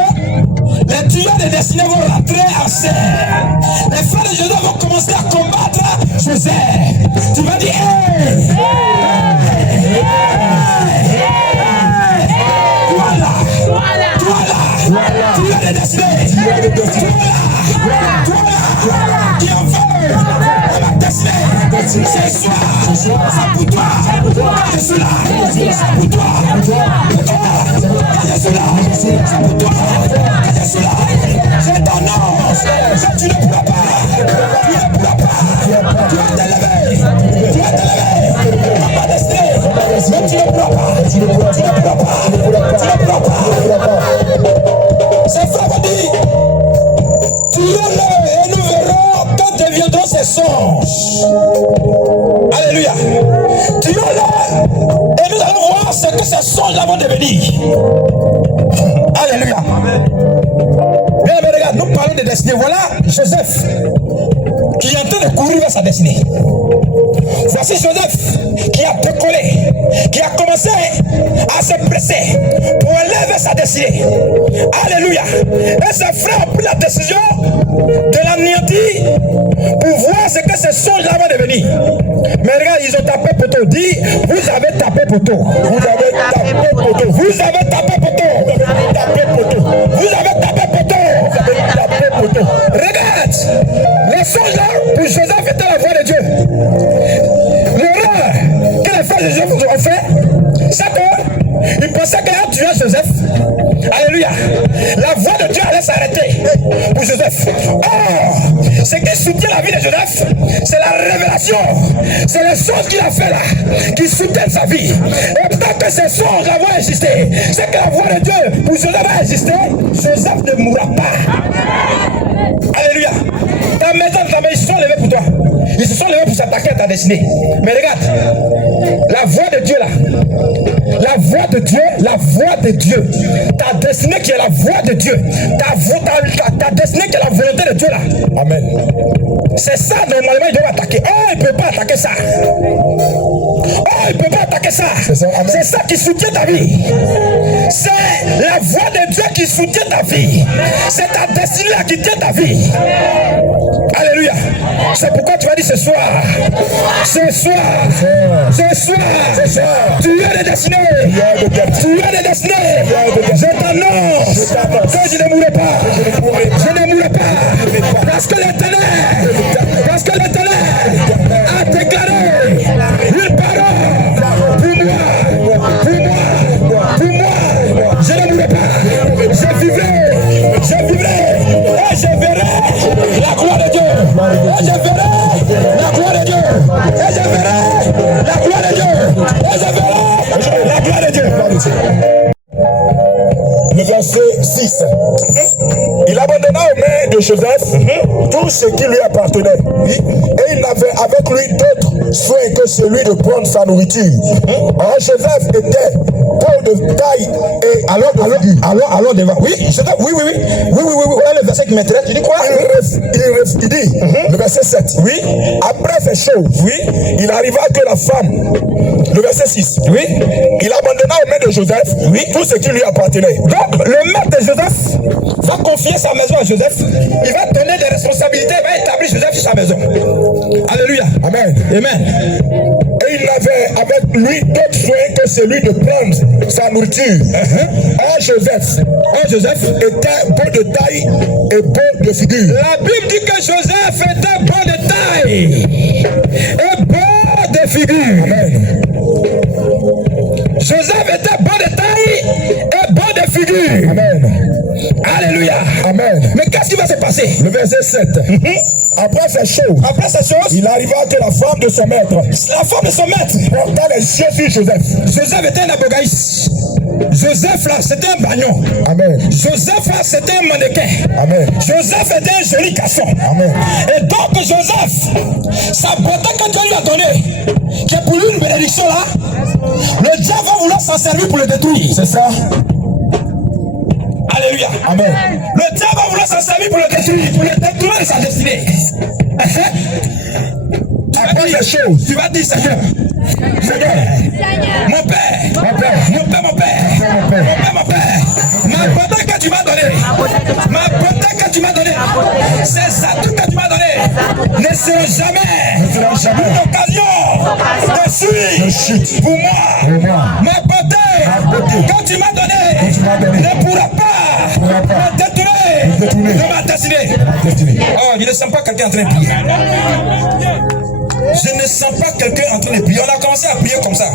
les tueurs de destinée vont rentrer en scène. Les frères de Joseph vont commencer à combattre Joseph. Tu vas dire, hey, toi là, tueurs de destinée, toi là, qui en veut à ma destinée. Ce soir, c'est pour toi. Je suis là, c'est pour toi. Je suis là, c'est pour toi. Je suis là, c'est ton nom. Tu ne pourras pas, tu ne pourras pas. Tu vas t'élever, tu vas t'élever. À ma destinée, mais tu ne pourras pas, tu ne pourras pas, tu ne pourras pas. Ces frères vont dire, tuons-le et nous verrons quand deviendront ces songes. Alléluia. Tuons-le et nous allons voir ce que ces songes vont devenir. Alléluia. Bien, mais regarde, nous parlons de destinée. Voilà Joseph qui est en train de courir vers sa destinée. Voici Joseph qui a décollé, qui a commencé à se presser pour aller avait sa destinée. Alléluia. Et ses frères ont pris la décision de l'anéantir pour voir ce que ce songe-là va devenir. Mais regarde, ils ont tapé poteau. Dis, vous avez tapé poteau. Vous avez tapé poteau. Vous avez tapé poteau. Vous avez tapé poteau. Vous avez tapé poteau. Vous avez tapé poteau. Regarde, le songe-là pour Joseph était la voix de Dieu. L'erreur que les frères de Joseph ont fait, c'est qu'ils pensaient qu'elle a tué Joseph. Alléluia. La voix de Dieu allait s'arrêter pour Joseph. Or, ce qui soutient la vie de Joseph, c'est la révélation. C'est les choses qu'il a fait là, qui soutiennent sa vie. Et tant que ces songes vont exister, c'est que la voix de Dieu pour Joseph va exister, Joseph ne mourra pas. Alléluia. Ta maison, ils se sont levés pour toi. Ils se sont levés pour s'attaquer à ta destinée. Mais regarde, la voix de Dieu là, la voix de Dieu, la voix de Dieu, ta destinée qui est la voix de Dieu, ta destinée qui est la volonté de Dieu là. Amen. C'est ça normalement il doit attaquer. Oh, il ne peut pas attaquer ça. Oh, il ne peut pas attaquer ça. C'est ça qui soutient ta vie. C'est la voix de Dieu qui soutient ta vie. C'est ta destinée là qui tient ta vie. Alléluia. C'est pourquoi tu vas dire ce soir, tu es destiné. Tu es destiné. Je t'annonce que je ne mourrai pas. Je ne mourrai pas. Parce que l'Éternel a déclaré une parole pour moi. Je ne mourrai pas. Je vivrai et je verrai la gloire de Dieu. Et je verrai la gloire de Dieu. Et je verrai la gloire de Dieu. Et je verrai la gloire de Dieu. Le verset 6. Il abandonna aux mains de Joseph tout ce qui lui appartenait. Et il n'avait avec lui d'autre soin que celui de prendre sa nourriture. Or Joseph était pauvre de taille et alors devant. Oui, Joseph, oui. Voilà le verset qui m'intéresse. Tu dis quoi? Il dit, le verset 7. Oui. Après ces choses, il arriva que la femme, le verset 6. Oui. Il abandonna aux mains de Joseph tout ce qui lui appartenait. Donc, le maître de Joseph va confier sa maison à Joseph. Il va donner des responsabilités. Il va établir Joseph sur sa maison. Alléluia. Amen. Amen. Et il avait avec lui d'autres soins que celui de prendre sa nourriture. Or Joseph était beau de taille et beau de figure. La Bible dit que Joseph était beau de taille et beau de figure. Amen. Joseph était beau de taille et beau de figure. Amen. Alléluia. Amen. Mais qu'est-ce qui va se passer? Le verset 7. Après ces choses, il arriva que la femme de son maître, porta les yeux sur Joseph. Joseph était un abogaïs. Joseph là, c'était un bagnon. Amen. Joseph là, c'était un mannequin. Amen. Joseph était un joli garçon. Amen. Et donc Joseph, sa beauté que Dieu lui a donnée, qui est pour lui une bénédiction là, le diable va vouloir s'en servir pour le détruire. C'est ça. Alléluia. Amen. Le diable va vouloir s'en servir pour le détruire de sa destinée. Après les choses, tu vas dire Seigneur, mon père, ma beauté que tu m'as donnée, ces atouts que tu m'as donnés ne seront jamais une occasion de suite pour moi. Ma beauté que tu m'as donnée ne pourra pas me détourner de ma destinée. Oh, je ne sens pas quelqu'un en train de prier. Je ne sens pas quelqu'un en train de prier. On a commencé à prier comme ça.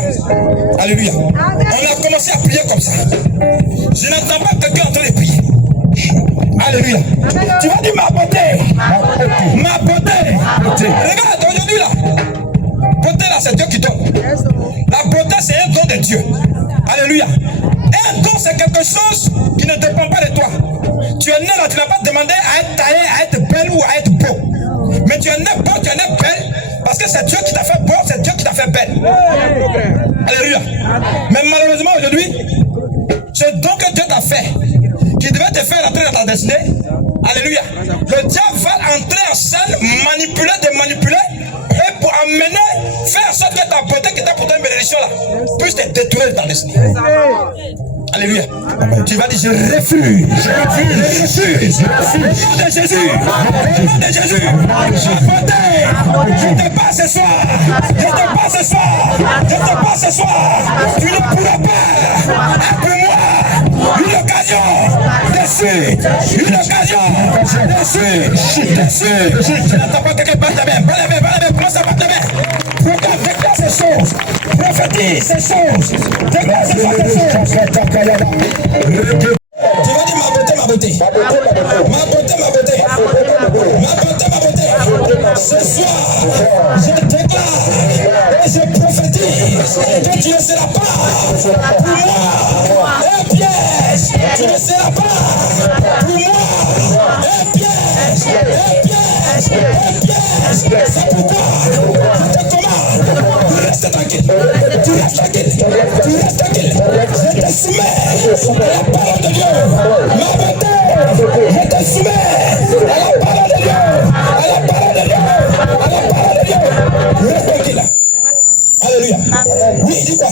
Alléluia. On a commencé à prier comme ça. Je n'entends pas quelqu'un en train de prier. Alléluia. Tu vas dire ma beauté. Ma beauté. Regarde aujourd'hui là. Beauté là, c'est Dieu qui donne. La beauté, c'est un don de Dieu. Alléluia. Un don, c'est quelque chose qui ne dépend pas de toi. Tu es né là, tu n'as pas demandé à être taillé, à être belle ou à être beau. Mais tu es né beau, tu es né belle, parce que c'est Dieu qui t'a fait beau, c'est Dieu qui t'a fait belle. Alléluia. Mais malheureusement aujourd'hui, ce don que Dieu t'a fait, qui devait te faire entrer dans ta destinée, alléluia, le diable va entrer en scène, manipuler, et pour amener, faire en sorte que ta beauté qui t'a pourtant une bénédiction là, puisse te détruire de ta destinée. Alléluia. Amen. Tu vas dire, je refuse. Je refuse. Au nom de Jésus. Au nom de Jésus. Je te bats ce soir. Je te bats ce soir. Je te bats ce soir. Tu ne pourras pas être pour moi une occasion de suite. Une occasion de suite. De suite. Je n'entends pas quelqu'un battre la main. Bat la main, bat la main. Commence à battre la main. Proclame, déclare ces choses. Prophétise ces choses. Déclare ces choses. Tu vas dire ma beauté, ma beauté. Ma beauté, ma beauté. Ma beauté, ma beauté. Ce soir, je déclare et je prophétise que tu ne seras pas pour moi un piège. Tu ne seras pas pour moi un piège. Un piège. Un piège. C'est pourquoi je te commande. Reste tranquille. Tu restes tranquille. Tu restes tranquille. Je te soumets à la parole de Dieu. Ma beauté, je te soumets à la parole de Dieu. À la parole de Dieu. À la parole de Dieu. Reste tranquille. Alléluia. Oui, dis quoi?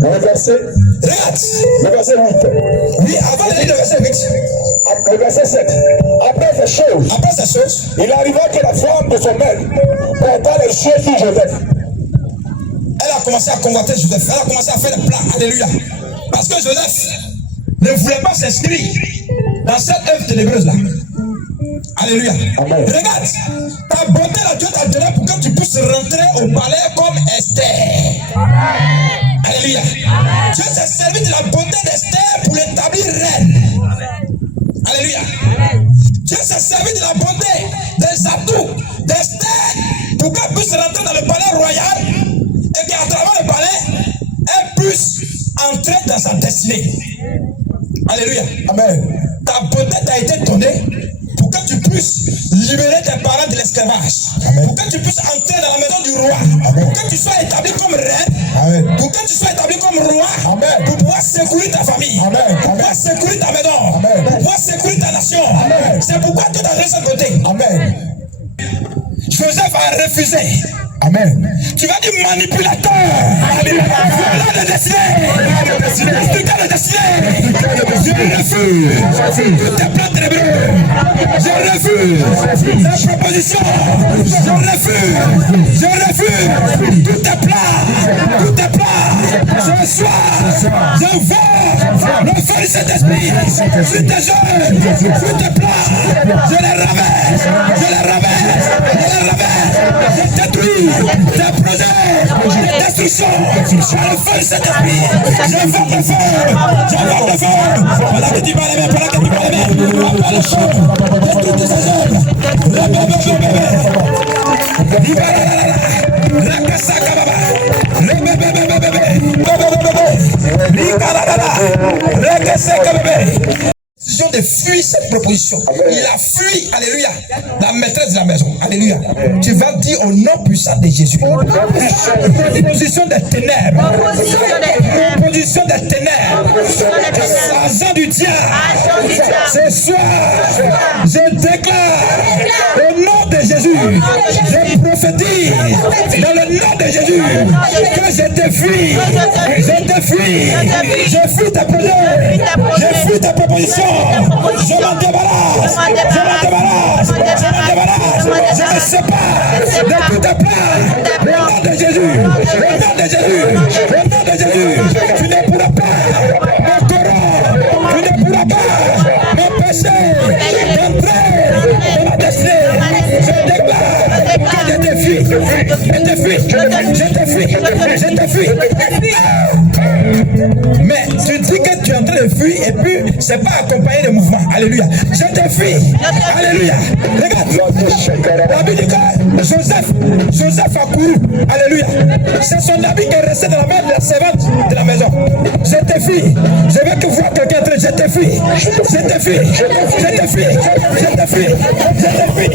Le verset, Regarde. le verset 8. Oui, avant de lire le verset 8. Le verset 7. Après ces choses, Après ces choses, il arriva que la femme de son maître porta les choses sur Joseph. elle a commencé à convoiter Joseph. Elle a commencé à faire des plans. Alléluia. Parce que Joseph ne voulait pas s'inscrire dans cette œuvre ténébreuse-là. Alléluia. Amen. Regarde, ta bonté, là, Dieu t'a donné pour que tu puisses rentrer au palais comme Esther. Alléluia. Dieu s'est servi de la bonté d'Esther pour l'établir reine. Alléluia. Dieu s'est servi de la bonté des atouts d'Esther pour qu'elle puisse rentrer dans le palais royal et qu'à travers le palais, elle puisse entrer dans sa destinée. Alléluia. Amen. Ta bonté t'a été donnée pour que tu puisses libérer tes parents de l'esclavage. Pour que tu puisses entrer dans la maison du roi. Amen. Pour que tu sois établi comme reine. Amen. Pour que tu sois établi comme roi. Amen. Pour pouvoir secourir ta famille. Amen. Pour pouvoir secourir ta maison. Amen. Pour pouvoir secourir ta nation. Amen. C'est pourquoi Dieu t'a donné ce côté. Amen. Joseph a refusé. Amen. Tu vas dire manipulateur. Voleur de destinée. Destructeur de destinée. Je refuse. Toutes tes plans ténébreux. Je refuse. Tes propositions. Je refuse. Je refuse. Tous tes plans. Tous tes plans. Ce soir, je vois le feu de cet esprit. Sur tes jeunes. Sur tes plans. Je les rabaisse. Je les rabaisse. Je les rabaisse. Je détruis tes projets de destruction. Je le feu de cet esprit. Je vois le feu. Je vois le feu. Voilà que tu vas les mains. Voilà que tu vas les mains. Appelle le feu. Détruis tous ces œuvres. Décision de fuir cette proposition. Il a fui, alléluia, la maîtresse de la maison. Alléluia. Tu vas dire au nom puissant de Jésus. Proposition des ténèbres. Proposition des ténèbres. Agent du diable. Ce soir, je déclare au nom de Jésus. Je prophétise dans le nom de Jésus que je te fuis. Je te fuis. Je fuis ta projets. Je fuis ta proposition. Je m'en débarrasse. Je m'en débarrasse. Je m'en débarrasse. Je me sépare de tout tes plans. Au nom de Jésus. Au nom de Jésus. Au nom de Jésus. Tu ne pourras pas me corrompre. Tu ne pourras pas m'empêcher d'entrer dans ma destinée. Je déclare que je te fuis. Je te fuis. Je te fuis. Je te fuis. Mais tu dis que tu es en train de fuir et puis c'est pas accompagné de mouvement. Alléluia. Je te fuis. Alléluia. Regarde. La Bible dit que Joseph a couru. Alléluia. C'est son habit qui est resté dans la main de la servante de la maison. Je te fuis. Je veux que vous voyez quelqu'un entrer. Je te fuis. Je te fuis. Je te fuis. Je te fuis. Je te fuis. Je te fuis. Je te fuis.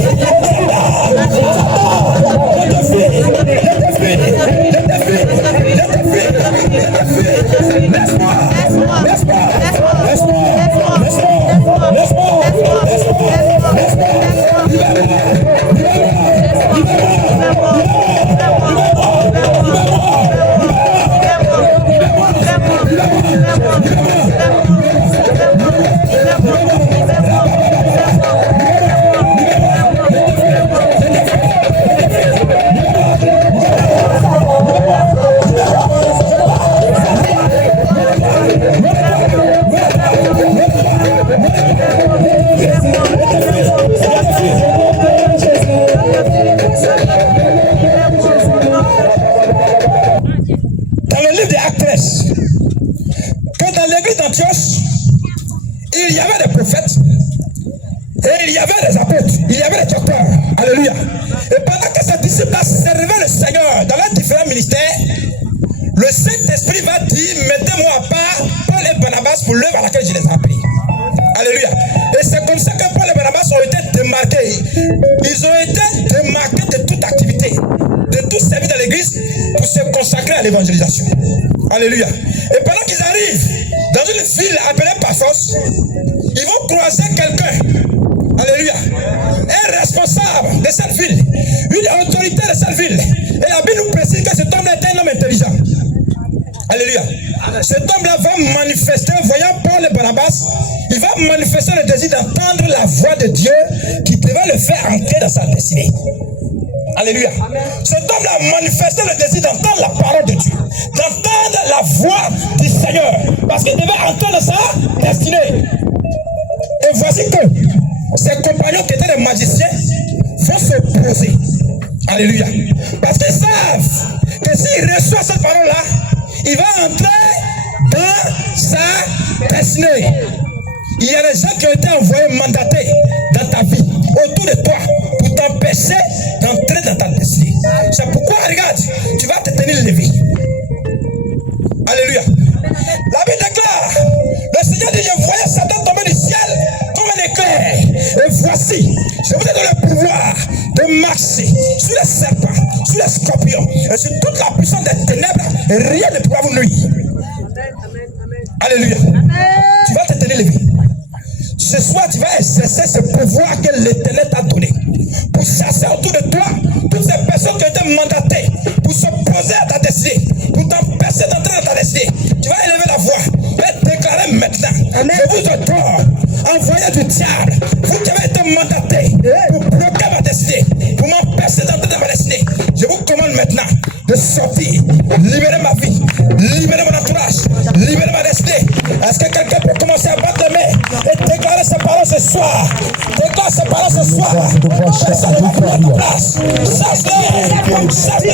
Je te fuis. Je te fuis. Je te fuis. Laisse-moi. Laisse-moi. Laisse-moi. Laisse-moi. Laisse-moi. Laisse-moi. Laisse-moi. Libère-moi. Libère-moi. Libère-moi. Libère-moi. Libère-moi. Libère-moi. Antioche, il y avait des prophètes, et il y avait des apôtres, il y avait des docteurs. Alléluia. Et pendant que ces disciples-là servaient le Seigneur dans leurs différents ministères, le Saint-Esprit va dire, mettez-moi à part Paul et Barnabas pour l'œuvre à laquelle je les ai appelés. Alléluia. Et c'est comme ça que Paul et Barnabas ont été démarqués. Ils ont été démarqués de toute activité, de tout service dans l'église pour se consacrer à l'évangélisation. Alléluia. Et pendant qu'ils arrivent dans une ville appelée Paphos, ils vont croiser quelqu'un. Alléluia. Un responsable de cette ville, une autorité de cette ville. Et la Bible nous précise que cet homme est un homme intelligent. Alléluia. Cet homme-là va manifester, voyant Paul et Barnabas, il va manifester le désir d'entendre la voix de Dieu qui devait le faire entrer dans sa destinée. Alléluia. Cet homme-là a manifesté le désir d'entendre la parole de Dieu, d'entendre la voix du Seigneur, parce qu'il devait entrer dans sa destinée. Et voici que ses compagnons qui étaient des magiciens vont s'opposer. Alléluia. Parce qu'ils savent que s'il reçoit cette parole-là, il va entrer dans sa destinée. Il y a des gens qui ont été envoyés, mandatés dans ta vie, autour de toi, pour t'empêcher d'entrer dans ta destinée. C'est pourquoi, regarde, tu vas te tenir levé. Alléluia. La Bible déclare, le Seigneur dit, je voyais Satan tomber du ciel comme un éclair. Et voici, je vous ai donné le pouvoir de marcher sur les serpents, sur les scorpions, et sur toute la puissance des ténèbres, et rien ne pourra vous nuire. Alléluia. Tu vas te tenir levé. Ce soir, tu vas exercer ce pouvoir que l'Éternel t'a donné pour chasser autour de toi toutes ces personnes qui ont été mandatées pour s'opposer à ta destinée, pour t'empêcher d'entrer dans ta destinée. Tu vas élever la voix et déclarer maintenant, je vous ordonne, envoyez du diable, vous qui avez été mandatés pour bloquer ma destinée, pour m'empêcher d'entrer dans ma destinée. Je vous commande maintenant de sortir, libérer ma vie, libérer mon entourage, libérer ma destinée. Est-ce que quelqu'un peut commencer à battre les mains et déclarer ses paroles ce soir? Déclare ses paroles ce soir. Ça ne va plus à ta place. Chasse-les, chasse-les.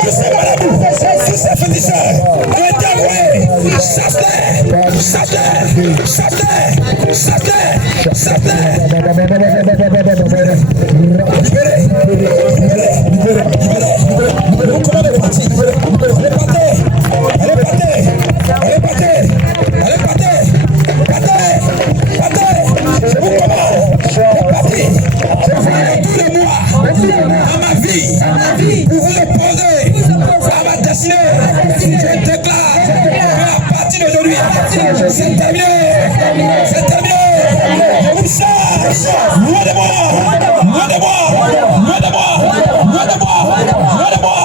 Tous ces marabouts, tous ces féticheurs qui ont été envoyés. Chasse-les, chasse-les, chasse-les, chasse-les, chasse-les. Libérez, libérez, libérez, libérez. Vous commandez les parties. Allez, partez, allez, partez, allez, partez, allez, partez, partez, partez. Je vous commande, les parties. Je vais tous les mois à ma vie pour vous opposer à ma destinée. Je déclare à partir d'aujourd'hui, c'est terminé, c'est terminé. Je vous chasse, loin de moi, loin de moi, loin de moi, loin de moi, loin de moi.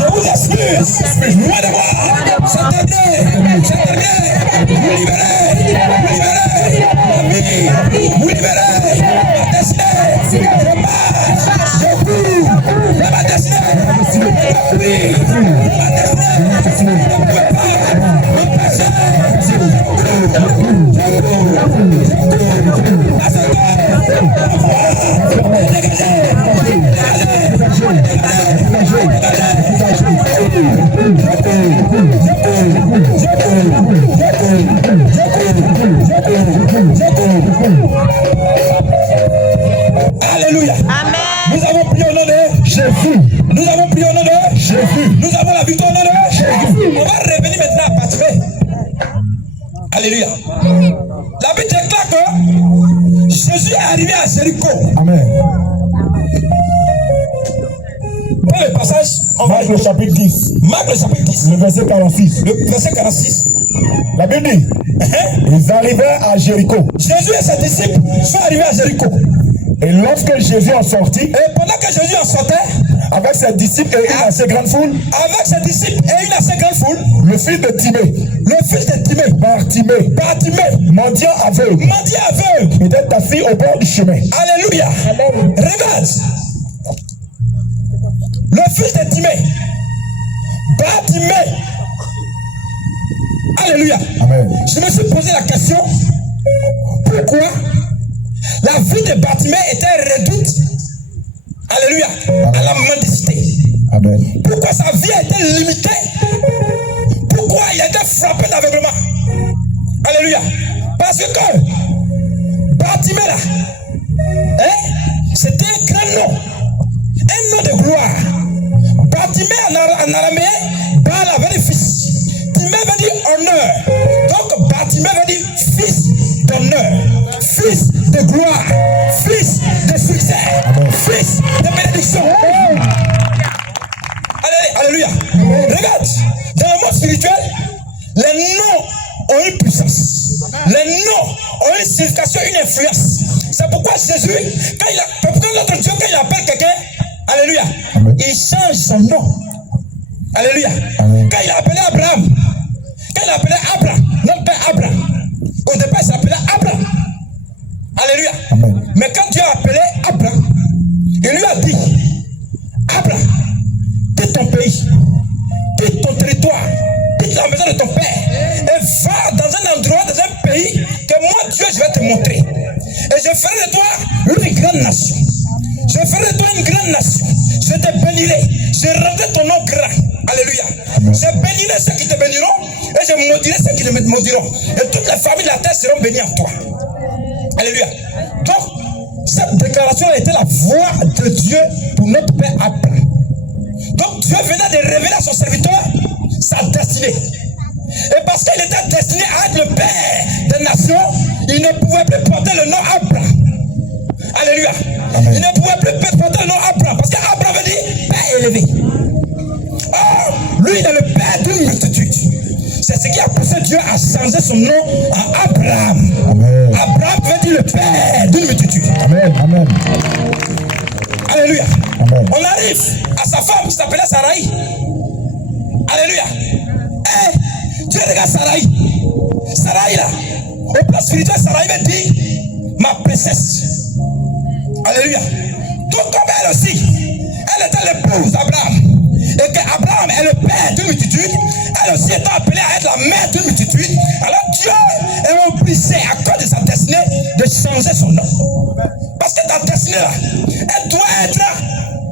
Je vous excuse, loin de moi. C'est terminé, c'est terminé. Vous libérez, vous libérez ma vie, vous libérez ma destinée. Je marche, je cours vers ma destinée. Je prie pour ma destinée. Je ne peux pas m'empêcher. Je cours. À ce temps, envoie, dégagez, Alléluia. Amen. Nous avons prié au nom de Jésus. Nous avons prié au nom de Jésus. Nous avons la victoire au nom de Jésus. On va revenir maintenant à Pathé. Alléluia. La Bible déclare que Jésus est arrivé à Jéricho. Amen. Dans le passage, on va Marc le chapitre 10. Marc le chapitre 10. Le verset 46. Le verset 46. La Bible dit, ils arrivaient à Jéricho. Jésus et ses disciples sont arrivés à Jéricho. Et lorsque Jésus en sortit, Et pendant que Jésus en sortait, avec ses disciples et une assez grande foule, avec ses disciples et une assez grande foule, le fils de Timée, le fils de Timée, Bartimée, mendiant aveugle, mendiant aveugle, était assis au bord du chemin. Alléluia. Regarde. Le fils de Timée, Bartimée. Alléluia. Amen. Je me suis posé la question, pourquoi la vie de Bartimée était réduite, alléluia, à la mendicité? Amen. Pourquoi sa vie a été limitée? Pourquoi il a été frappé d'aveuglement? Alléluia. Parce que Bartimée là, c'était un grand nom. Un nom de gloire. Bartimée en araméen, Baal veut dire fils. Timée veut dire honneur. Donc Bartimée veut dire fils d'honneur, fils de gloire, fils de succès, fils de bénédiction. Alléluia. Regarde, dans le monde spirituel, les noms ont une puissance. Les noms ont une signification, une influence. C'est pourquoi Jésus, quand notre Dieu, quand il appelle quelqu'un, alléluia, il change son nom. Alléluia. Quand il a appelé Abraham, quand il a appelé Abraham, notre père Abraham, au départ il s'appelait Abraham. Alléluia. Mais quand Dieu a appelé Abraham, il lui a dit, Abraham, quitte ton pays, quitte ton territoire, quitte la maison de ton père, et va dans un endroit, dans un pays que moi Dieu je vais te montrer. Et je ferai de toi une grande nation. Je ferai de toi une grande nation. Je te bénirai. Je rendrai ton nom grand. Alléluia. Je bénirai ceux qui te béniront et je maudirai ceux qui te maudiront. Et toutes les familles de la terre seront bénies en toi. Alléluia. Donc, cette déclaration a été la voix de Dieu pour notre père Abraham. Donc, Dieu venait de révéler à son serviteur sa destinée. Et parce qu'il était destiné à être le père des nations, il ne pouvait plus porter le nom Abraham. Alléluia. Amen. Il ne pouvait plus porter le nom Abraham. Parce qu'Abraham veut dire père élevé. Or, lui, il est le père d'une multitude. C'est ce qui a poussé Dieu à changer son nom en Abraham. Amen. Abraham veut dire le père d'une multitude. Amen. Amen. Alléluia. Amen. On arrive à sa femme qui s'appelait Sarai. Alléluia. Et Dieu regarde Sarai. Sarai là, au plan spirituel, Sarai veut dire ma princesse. Alléluia. Tout comme elle aussi, elle était l'épouse d'Abraham. Et qu'Abraham est le père d'une multitude, elle aussi étant appelée à être la mère d'une multitude. Alors Dieu est obligé, à cause de sa destinée, de changer son nom. Parce que ta destinée là, elle doit être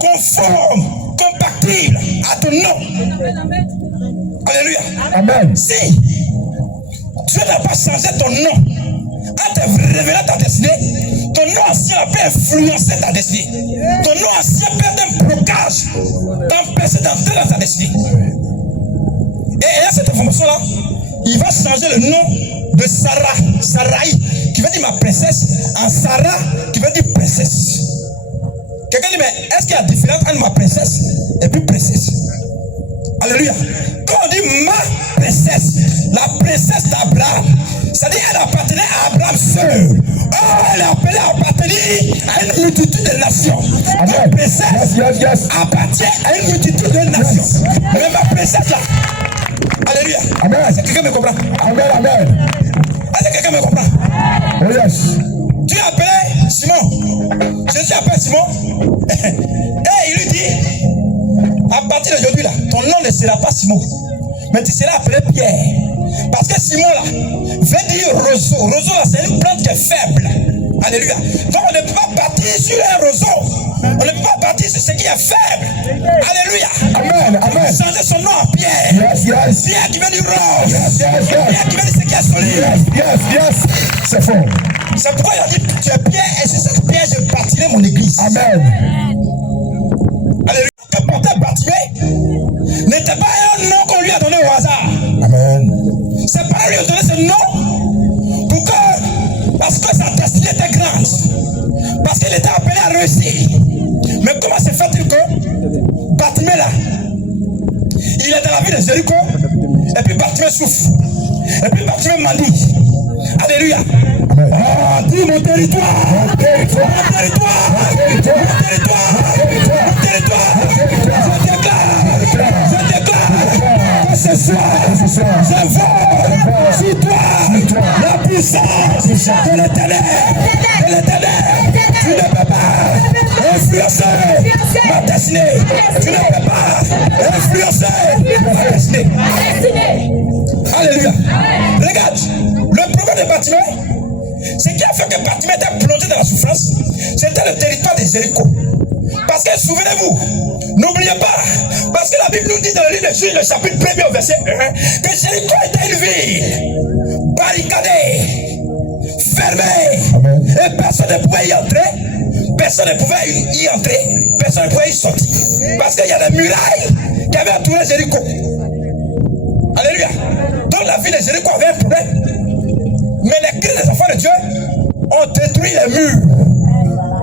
conforme, compatible à ton nom. Alléluia. Amen. Si Dieu n'a pas changé ton nom, en te révélant ta destinée, ton nom ancien peut influencer ta destinée. Ton nom ancien peut être un blocage, t'empêcher d'entrer dans ta destinée. Et ayant cette information-là, il va changer le nom de Sarah, Sarai, qui veut dire ma princesse, en Sarah, qui veut dire princesse. Quelqu'un dit, mais est-ce qu'il y a différence entre ma princesse et puis princesse? Alléluia. Quand on dit ma princesse, la princesse d'Abraham, c'est-à-dire elle appartenait à Abraham seul. Oh, elle est appelée à appartenir à une multitude de nations. La princesse appartient à une multitude de nations. Mais ma princesse là, alléluia. Amen. Est-ce que quelqu'un me comprend? Amen, amen. Est-ce que quelqu'un me comprend? Oh yes. Dieu appelait Simon. Jésus appelle Simon. Et il lui dit, à partir d'aujourd'hui là, ton nom ne sera pas Simon, mais tu seras appelé Pierre. Parce que Simon là, veut dire roseau. Roseau là, c'est une plante qui est faible. Alléluia. Donc on ne peut pas partir sur un roseau. On ne peut pas partir sur ce qui est faible. Alléluia. Amen. Amen. Changer son nom en Pierre. Yes, yes. Pierre qui veut dire rose. Yes, yes, yes. Pierre qui veut dire ce qui est solide. Yes, yes, yes. C'est fort. C'est pourquoi il a dit, tu es Pierre et sur cette pierre je bâtirai mon église. Amen. Alléluia. Que portait Bartimée n'était pas un nom qu'on lui a donné au hasard. Amen. C'est pas lui a donné ce nom pour que, parce que sa destinée était grande, parce qu'il était appelé à réussir. Mais comment se fait-il que Bartimée là, il est dans la ville de Jéricho, et puis Bartimée souffre, et puis Bartimée mendie. Alléluia. Ah, dis mon territoire, mon territoire, mon territoire, mon territoire, mon territoire, mon territoire. Je déclare que ce soir, je vois sur toi la puissance de l'éternel. Tu ne peux pas influencer ma destinée. Tu ne peux pas influencer ma destinée. Alléluia. Regarde, le problème de Bartimée, ce qui a fait que Bartimée était plongé dans la souffrance, c'était le territoire de Jéricho. Parce que souvenez-vous, n'oubliez pas, parce que la Bible nous dit dans le livre de Juge, le chapitre 1er au verset 1, que Jéricho était une ville barricadée, fermée. Amen. Et personne ne pouvait y entrer. Personne ne pouvait y entrer. Personne ne pouvait y sortir. Parce qu'il y a des murailles qui avaient entouré Jéricho. Alléluia. Donc la ville de Jéricho avait un problème. Mais les cris des enfants de Dieu ont détruit les murs.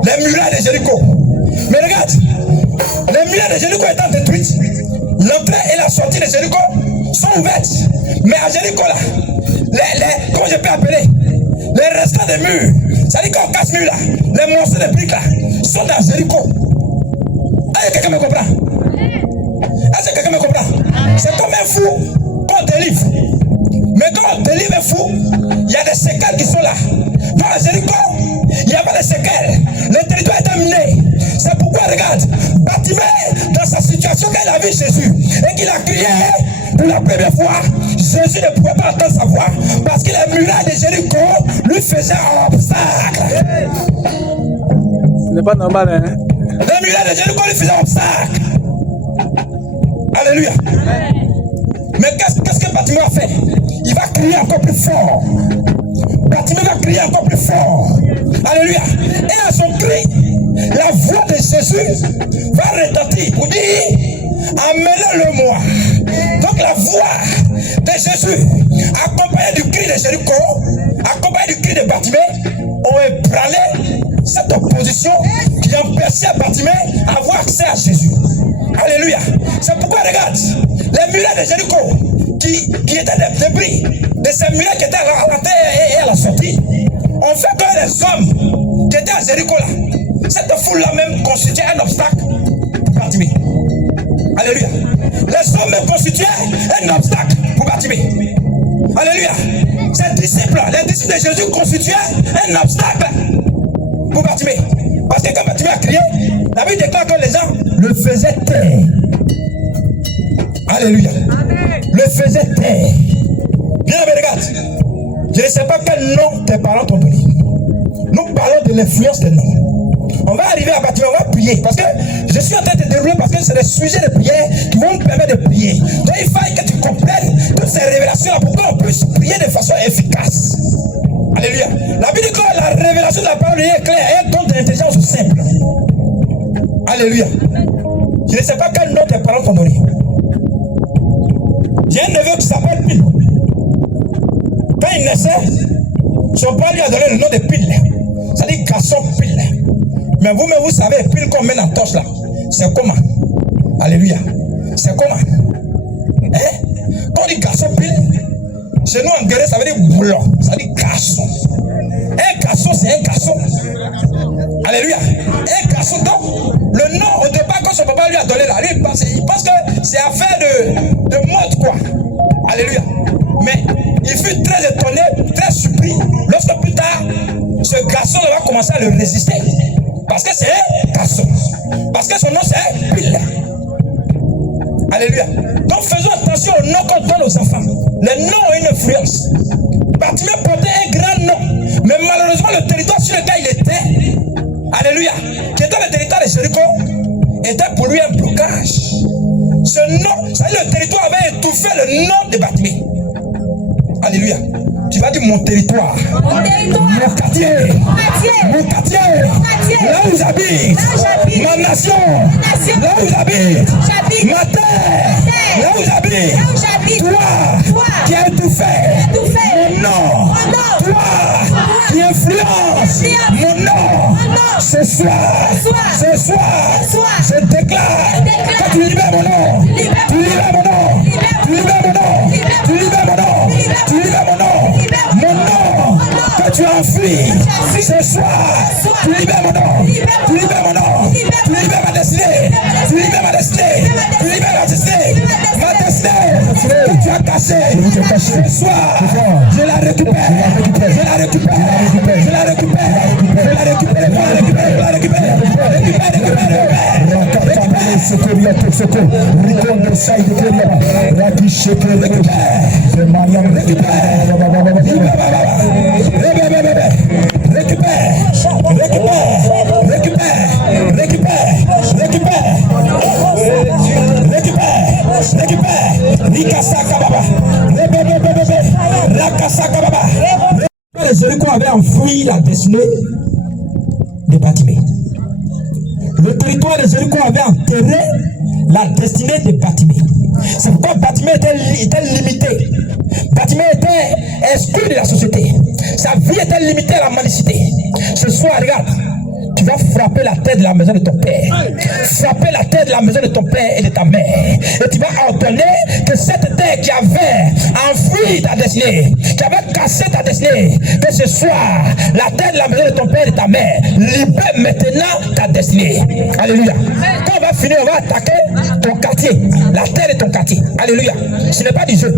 Les murailles de Jéricho. Mais regarde, les murailles de Jéricho étant détruites, l'entrée et la sortie de Jéricho sont ouvertes. Mais à Jéricho là, comment je peux appeler, les restants des murs, c'est-à-dire qu'on casse mur là, les morceaux de briques là, sont dans Jéricho. Est-ce que quelqu'un me comprend? Est-ce que quelqu'un me comprend? C'est comme un fou qu'on délivre. Mais quand on délivre un fou, il y a des séquelles qui sont là. Dans la Jéricho, il n'y a pas de séquelles. Le territoire est terminé. C'est pourquoi, regarde, Bartimée, dans sa situation qu'il a vu Jésus et qu'il a crié pour la première fois, Jésus ne pouvait pas entendre sa voix parce que les murailles de Jéricho lui faisaient un obstacle. Ce n'est pas normal, hein? Les murailles de Jéricho lui faisaient un obstacle. Alléluia. Mais qu'est-ce que Bartimée a fait? Il va crier encore plus fort. Bartimée va crier encore plus fort. Alléluia. Et à son cri, la voix de Jésus va retentir pour dire, amenez-le-moi. Donc la voix de Jésus, accompagnée du cri de Jéricho, accompagnée du cri de Bartimée, ont ébranlé cette opposition qui empêchait Bartimée d'avoir accès à Jésus. Alléluia. C'est pourquoi, regarde, les murailles de Jéricho qui étaient des débris de ces murailles qui étaient à l'entrée et à la sortie, ont fait que les hommes qui étaient à Jéricho là, cette foule-là même constituait un obstacle pour Bartimée. Alléluia. Les hommes même constituaient un obstacle pour Bartimée. Alléluia. Ces disciples-là, les disciples de Jésus constituaient un obstacle pour Bartimée. Parce que quand Bartimée a crié, la Bible déclare que les gens le faisaient taire. Alléluia. Le faisaient taire. Bien, mais regarde. Je ne sais pas quel nom tes parents t'ont donné. Nous parlons de l'influence des noms. On va arriver à Bartimée, on va prier. Parce que je suis en train de dérouler parce que c'est des sujets de prière qui vont nous permettre de prier. Donc il faut que tu comprennes toutes ces révélations-là pour qu'on puisse prier de façon efficace. Alléluia. La Bible dit que la révélation de la parole est claire et un don de l'intelligence simple. Alléluia. Je ne sais pas quel nom tes parents t'ont donné. J'ai un neveu qui s'appelle Pile. Quand il naissait, son père lui a donné le nom de Pile. Ça dit garçon Pile. Mais vous-même, vous savez, Pile qu'on met dans la torche là, c'est comment? Alléluia. C'est comment? Hein? Quand on dit garçon Pile, chez nous en guerre, ça veut dire boulot. Ça dit garçon. Un garçon, c'est un garçon. Alléluia. Un garçon. Donc, le nom, au départ, quand son papa lui a donné là, il pense que c'est affaire de mode, quoi. Alléluia. Mais il fut très étonné, très surpris, lorsque plus tard, ce garçon va commencer à le résister. Parce que c'est un garçon. Parce que son nom, c'est Pile. Alléluia. Donc, faisons attention aux noms qu'on donne aux enfants. Les noms ont une influence. Bartimée portait un grand nom. Mais malheureusement, le territoire sur lequel il était, alléluia, qui était le territoire de Jéricho, était pour lui un blocage. Ce nom, ça veut dire le territoire avait étouffé le nom de Bartimée. Alléluia. Tu vas dire mon territoire, mon quartier, là où j'habite, ma nation, là où j'habite, ma terre, là où j'habite, toi qui as étouffé mon nom, toi qui influence mon nom, ce soir, je déclare que tu libères mon nom, tu libères mon nom, tu libères mon nom, tu libères mon nom, tu libères mon nom, mon nom que tu as enfui, ce soir, tu libères mon nom, tu libères mon nom, tu libères ma destinée, tu libères ma destinée, tu libères ma destinée, que tu as cachée, ce soir, je la récupère, je la récupère, je la récupère, je la récupère, je la récupère, je la récupère, récupère, de Jéricho avait enfoui la destinée de Bartimée. Le territoire de Jéricho avait enterré la destinée de Bartimée. C'est pourquoi Bartimée était limité. Bartimée était exclu de la société. Sa vie était limitée à la mendicité. Ce soir, regarde, tu vas frapper la tête de la maison de ton père. Frapper la tête de la maison de ton père et de ta mère. Et tu vas ordonner que cette terre qui avait enfoui ta destinée, qui avait cassé ta destinée, que ce soir, la tête de la maison de ton père et de ta mère libère maintenant ta destinée. Alléluia. Quand on va finir, on va attaquer ton quartier, la terre de ton quartier. Alléluia. Ce n'est pas du jeu.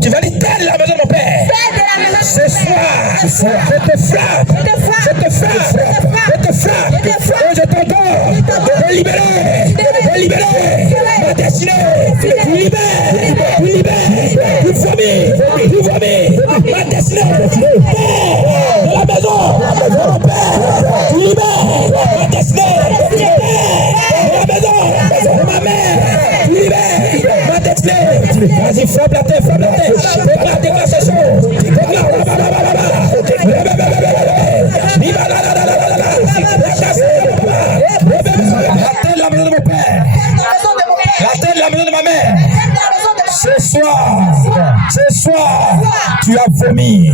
Tu vas dire terre de la maison de mon père. Ce soir, je te frappe. Je te frappe. Je te frappe. Et je t'ordonne de libérer ma destinée. Tu libères ma destinée. De la maison de mon père. Tu libères ma destinée. De la maison de ma mère. Tu libères ma destinée. Vas-y, frappe la terre, frappe la terre. Déclare ces choses. La terre de la maison de mon père. La terre de la maison de ma mère. Ce soir, tu as vomi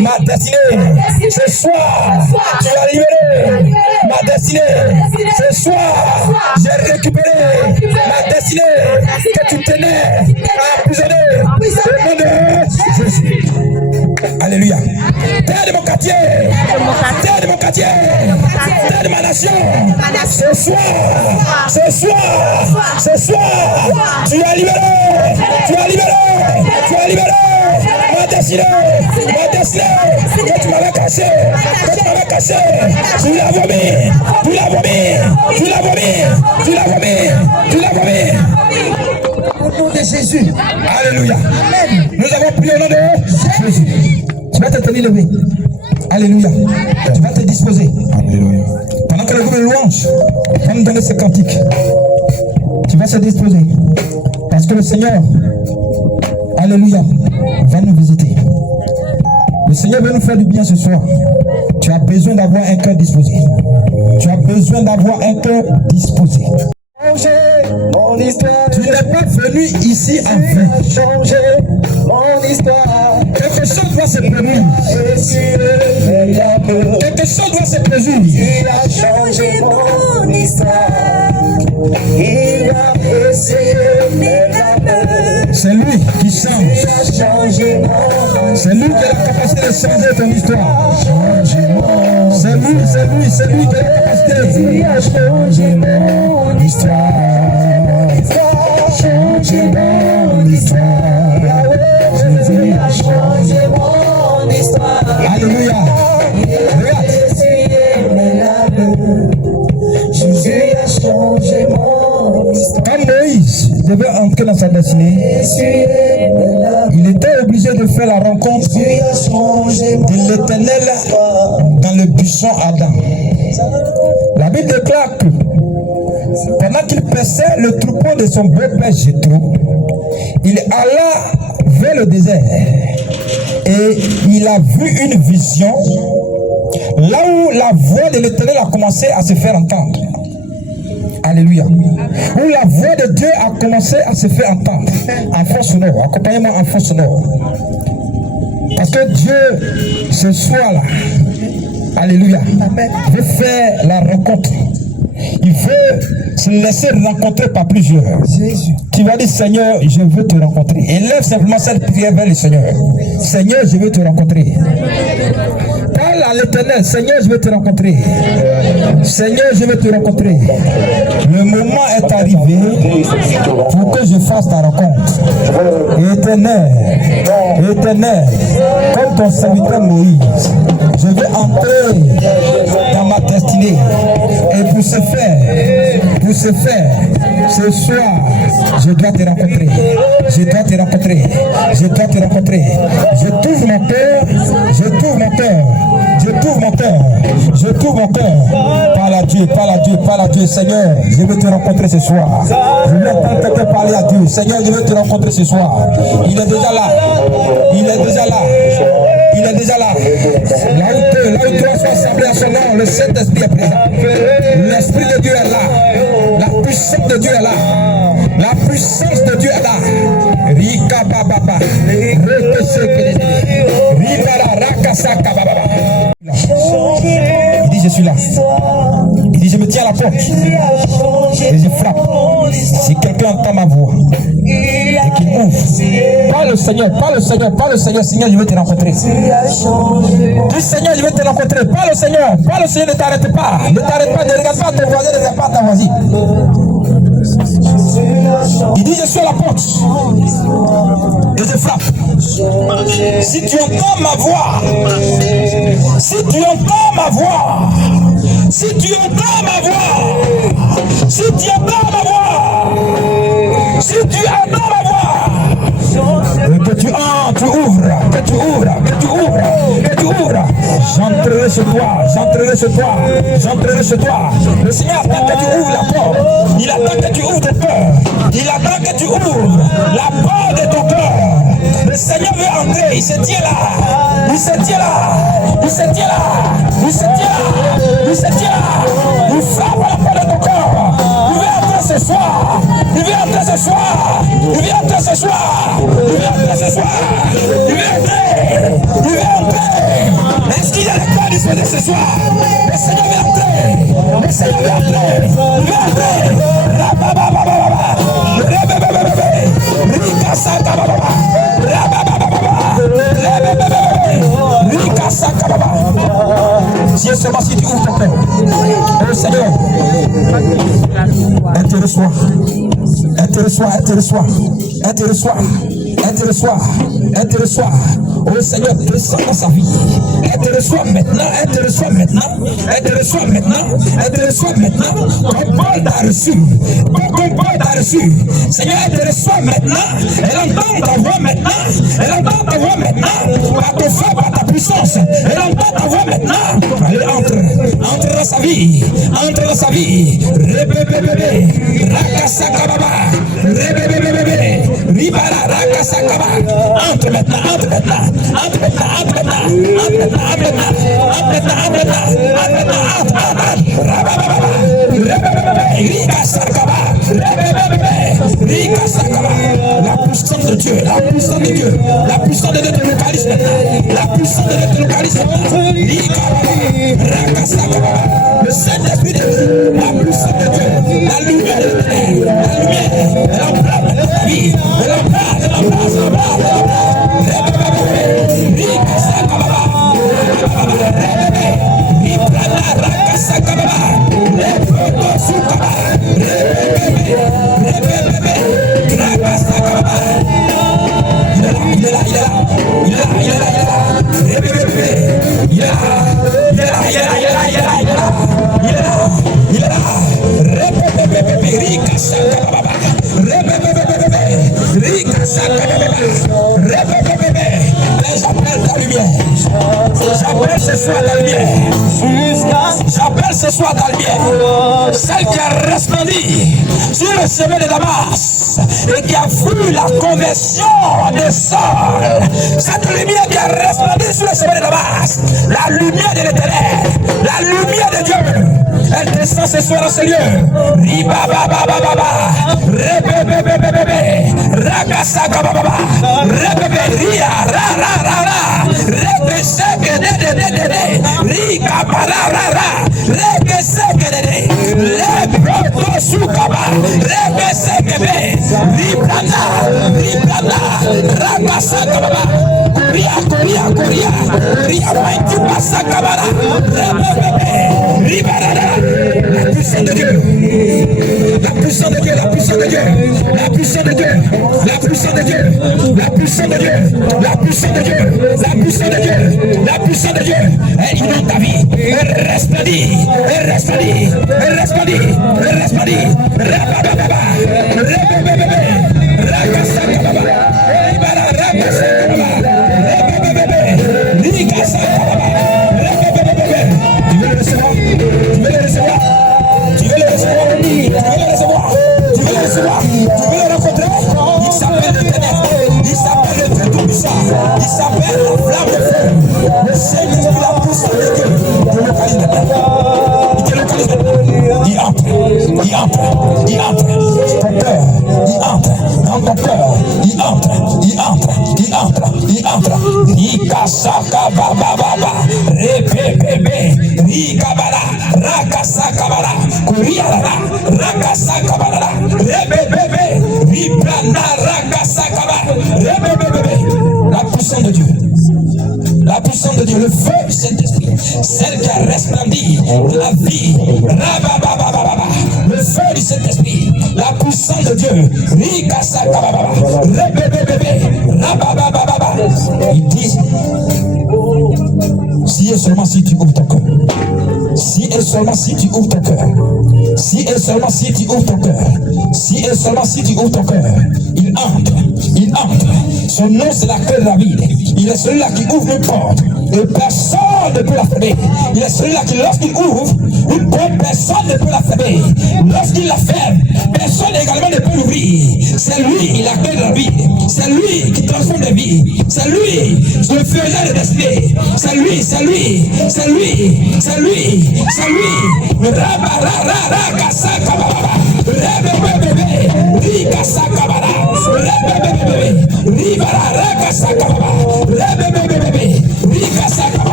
ma destinée. Ce soir, tu as libéré ma destinée. Ce soir, j'ai récupéré ma destinée que tu tenais à emprisonner. Au nom de Jésus. Alléluia. Terre de mon quartier. Terre de mon quartier. Terre de ma nation. Ce soir, tu as libéré ma destinée, que tu m'avais caché, tu l'as vomi. Au nom de Jésus. Alléluia. Amen. Nous avons prié au nom de Jésus. Tu vas te tenir levé. Alléluia. Tu vas te disposer. Alléluia. Pendant que le groupe de louange va nous donner ce cantique, tu vas se disposer. Parce que le Seigneur, alléluia, va nous visiter. Le Seigneur veut nous faire du bien ce soir. Tu as besoin d'avoir un cœur disposé. Tu as besoin d'avoir un cœur disposé. Mon histoire. Tu n'es pas venu ici en vain. Changer mon histoire. Quelque chose doit se produire. Quelque chose doit se produire. Tu as changé mon histoire. Il a essayé mes âmes. C'est lui qui change. C'est lui qui a la capacité de changer ton histoire. C'est lui qui a la capacité. Il a changé mon histoire. Changé mon histoire. Jésus a changé mon histoire. Alléluia. Jésus a changé mon histoire. Quand Moïse devait entrer dans sa destinée, il était obligé de faire la rencontre de l'Éternel dans le buisson Adam. La Bible déclare que pendant qu'il paissait le troupeau de son beau-père Jéthro, il alla vers le désert et il a vu une vision là où la voix de l'Éternel a commencé à se faire entendre. Alléluia. Où la voix de Dieu a commencé à se faire entendre en fond sonore. Accompagnez-moi en fond sonore. Parce que Dieu, ce soir-là, alléluia, veut faire la rencontre. Il veut se laisser rencontrer par plusieurs. Tu vas dire, Seigneur, je veux te rencontrer. Élève simplement cette prière vers le Seigneur. Seigneur, je veux te rencontrer. Parle à l'Éternel. Seigneur, je veux te rencontrer. Seigneur, je veux te rencontrer. Le moment est arrivé pour que je fasse ta rencontre. Éternel, comme ton serviteur Moïse, je veux entrer dans ma destinée. Et pour ce faire, ce soir, je dois te rencontrer. Je t'ouvre mon cœur. Parle à Dieu. Seigneur, je veux te rencontrer ce soir. Je veux entendre quelqu'un parler à Dieu. Seigneur, je veux te rencontrer ce soir. Il est déjà là. soit là. Là où toi sois assemblé à son nom, le Saint-Esprit est présent. L'Esprit de Dieu est là. La puissance de Dieu est là. La puissance de Dieu est là. Rika Baba. Ribara Rakasaka Baba. Il dit je suis là. Il dit je me tiens à la porte. Et je frappe. Si quelqu'un entend ma voix et qu'il ouvre, parle le Seigneur, Seigneur, je veux te rencontrer. Dis Seigneur, je veux te rencontrer. Parle le Seigneur, ne t'arrête pas. Ne regarde pas ton voisin, ne regarde pas ta voisine. Il dit je suis à la porte et je frappe. Si tu entends ma voix, si tu entends ma voix, si tu entends ma voix, si tu entends ma voix, si tu entends ma voix, que tu ouvres, que tu ouvres, que tu ouvres, que tu ouvres. J'entrerai chez toi, j'entrerai chez toi, j'entrerai chez toi. Le Seigneur attend que tu ouvres la porte. Il attend que tu ouvres ton cœur. Il attend que tu ouvres la porte de ton cœur. Le Seigneur veut entrer, il se tient là. Il se tient là. Il se tient là. Il se tient là. Il se tient là. Il frappe à la porte de ton cœur. Il veut entrer ce soir. Il veut entrer ce soir. Il veut entrer ce soir. Il veut entrer ce soir. Il veut entrer. Il veut entrer. Est-ce qu'il y a le corps disposé ce soir? Le Seigneur veut entrer. Le Seigneur veut entrer. Il veut entrer. Si seulement si tu ouvres ton cœur, le Seigneur, intéresse-toi, intéresse-toi, intéresse-toi, intéresse-toi, intéresse-toi, intéresse-toi. Oh Seigneur, descends dans sa vie. Intéresse-toi maintenant, intéresse-toi maintenant, intéresse-toi maintenant, intéresse-toi maintenant. Comme Paul t'a reçu, comme Paul t'a reçu. Seigneur, intéresse-toi maintenant. Elle entend ta voix maintenant. Elle entend ta voix maintenant. Par ton feu, par ta puissance. Elle entend ta voix maintenant. Allez, entre dans sa vie. Entre dans sa vie. Rébébébébé. Rakasakababa. Rébébébébé. Ribara Rakasakaba. Entre maintenant, entre maintenant. Entre maintenant, entre maintenant. Entre maintenant, entre maintenant. Entre maintenant, entre maintenant. Entre maintenant, entre maintenant. Rabababa. Rébébébébé. Rikasakaba. Rébébébébé. Rikasakaba. La puissance de Dieu, la puissance de Dieu, la puissance de Dieu te localise maintenant. La puissance de Dieu te localise maintenant. Le Saint-Esprit de Dieu, la puissance de Dieu, la lumière de Dieu, la lumière, elle embrasse ta vie, elle embrasse, elle embrasse, elle embrasse, elle J'appelle ce soir ta lumière. J'appelle ce soir ta lumière. Celle qui a resplendi sur le chemin de Damas et qui a vu la conversion de Saul. Cette lumière qui a resplendi sur le chemin de Damas. La lumière de l'Éternel. La lumière de Dieu. Elle descend ce soir dans ce lieu. Ribababababa. Rebebebebebe. Rakasakababa. Rebebe. Ria. Ra ra ra ra. Rebeseke de de de de de. Rika para ra ra. Rebeseke de de. Lebroto sukaba. Rebeseke be. Ribranda. Ribranda. Rakasakababa. Koria, Koria, Koria. Ria maiki pasakabara. Rebebebe. Ribarada. La puissance de Dieu. La puissance de Dieu, la puissance de Dieu. La puissance de Dieu. La puissance de Dieu. La puissance de Dieu. La puissance de Dieu. La puissance de Dieu. La puissance de Dieu. Elle inonde ta vie. Elle resplendit. Elle resplendit. Elle resplendit. Elle resplendit. Rabababa. Rebebebe. Rakasakababa. Ribara rakasakababa. Rebebebe. Likasakababa. Rebebebe. Tu veux le recevoir? Tu veux le recevoir? Tu veux le recevoir? Tu veux le recevoir? Tu veux le recevoir? Tu veux le rencontrer? Il s'appelle le ténèbre. Il s'appelle le très tout puissant. Il s'appelle la flamme de feu. Le Ikasaka baba baba, rebebebe, rikabara, rakasaka bala, kuriara, rakasaka bala, rebebebe, ribranda, rakasaka bala, rebebebe. La puissance de Dieu. La puissance de Dieu, le feu du Saint-Esprit, celle qui a resplendi de la vie, le feu du Saint-Esprit, la puissance de Dieu, il dit, si et seulement si tu ouvres ton cœur, si et seulement si tu ouvres ton cœur, si et seulement si tu ouvres ton cœur, si et seulement si tu ouvres ton cœur, il entre, il entre. Son nom c'est la clé de David. Il est celui-là qui ouvre une porte et personne ne peut la fermer. Il est celui-là qui, lorsqu'il ouvre une porte, personne ne peut la fermer. Lorsqu'il la ferme, personne également ne peut l'ouvrir. C'est lui, il a la clé de David. C'est lui qui transforme les vies. C'est lui, le faiseur de destinée. C'est lui, c'est lui, c'est lui, c'est lui, c'est lui.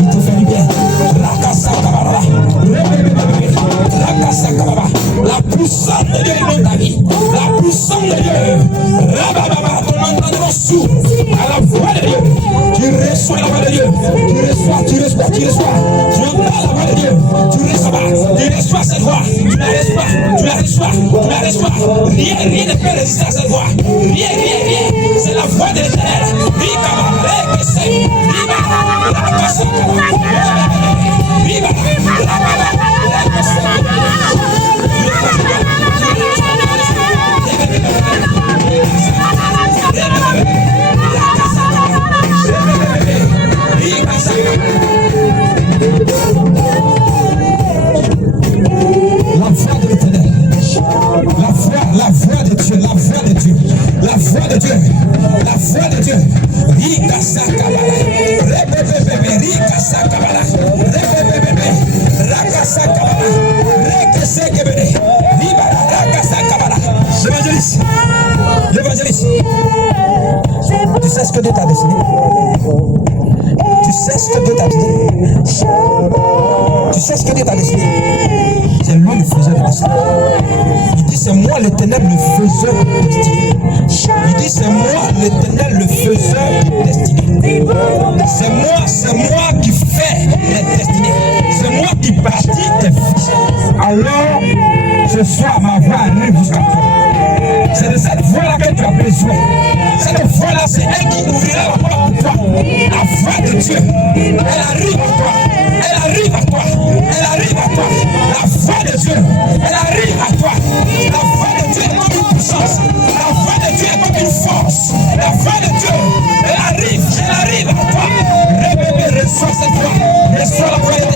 Il te fait du bien. La puissance de Dieu est dans ta vie. La puissance de Dieu. Ton entendement s'ouvre à la voix de Dieu. Tu reçois la voix de Dieu. Tu reçois. Tu entends la voix de Dieu. Tu reçois cette voix. Tu la reçois. Rien ne peut résister à cette voix. Rien. C'est la voix de l'Éternel. L'évangéliste, tu sais ce que Dieu t'a décidé. Tu sais ce que Dieu t'a dit. Tu sais ce que Dieu t'a décidé. C'est lui le faiseur de destinée. Il dit c'est moi l'Éternel le faiseur de destinée. Il dit c'est moi l'Éternel le faiseur de destinée. C'est moi qui fais les destinées. C'est moi qui bâtis tes fils. Alors ce soir ma voix arrive jusqu'à toi. C'est de cette voix-là que tu as besoin. Cette voix-là, c'est elle qui ouvrira la porte pour toi. La voix de Dieu, elle arrive à toi. Elle arrive à toi. Elle arrive à toi. La voix de Dieu, elle arrive à toi. La voix de Dieu est comme une puissance. La voix de Dieu est comme une force. La voix de Dieu, elle arrive à toi. Bébé, reçois cette voix. Reçois la voix de Dieu.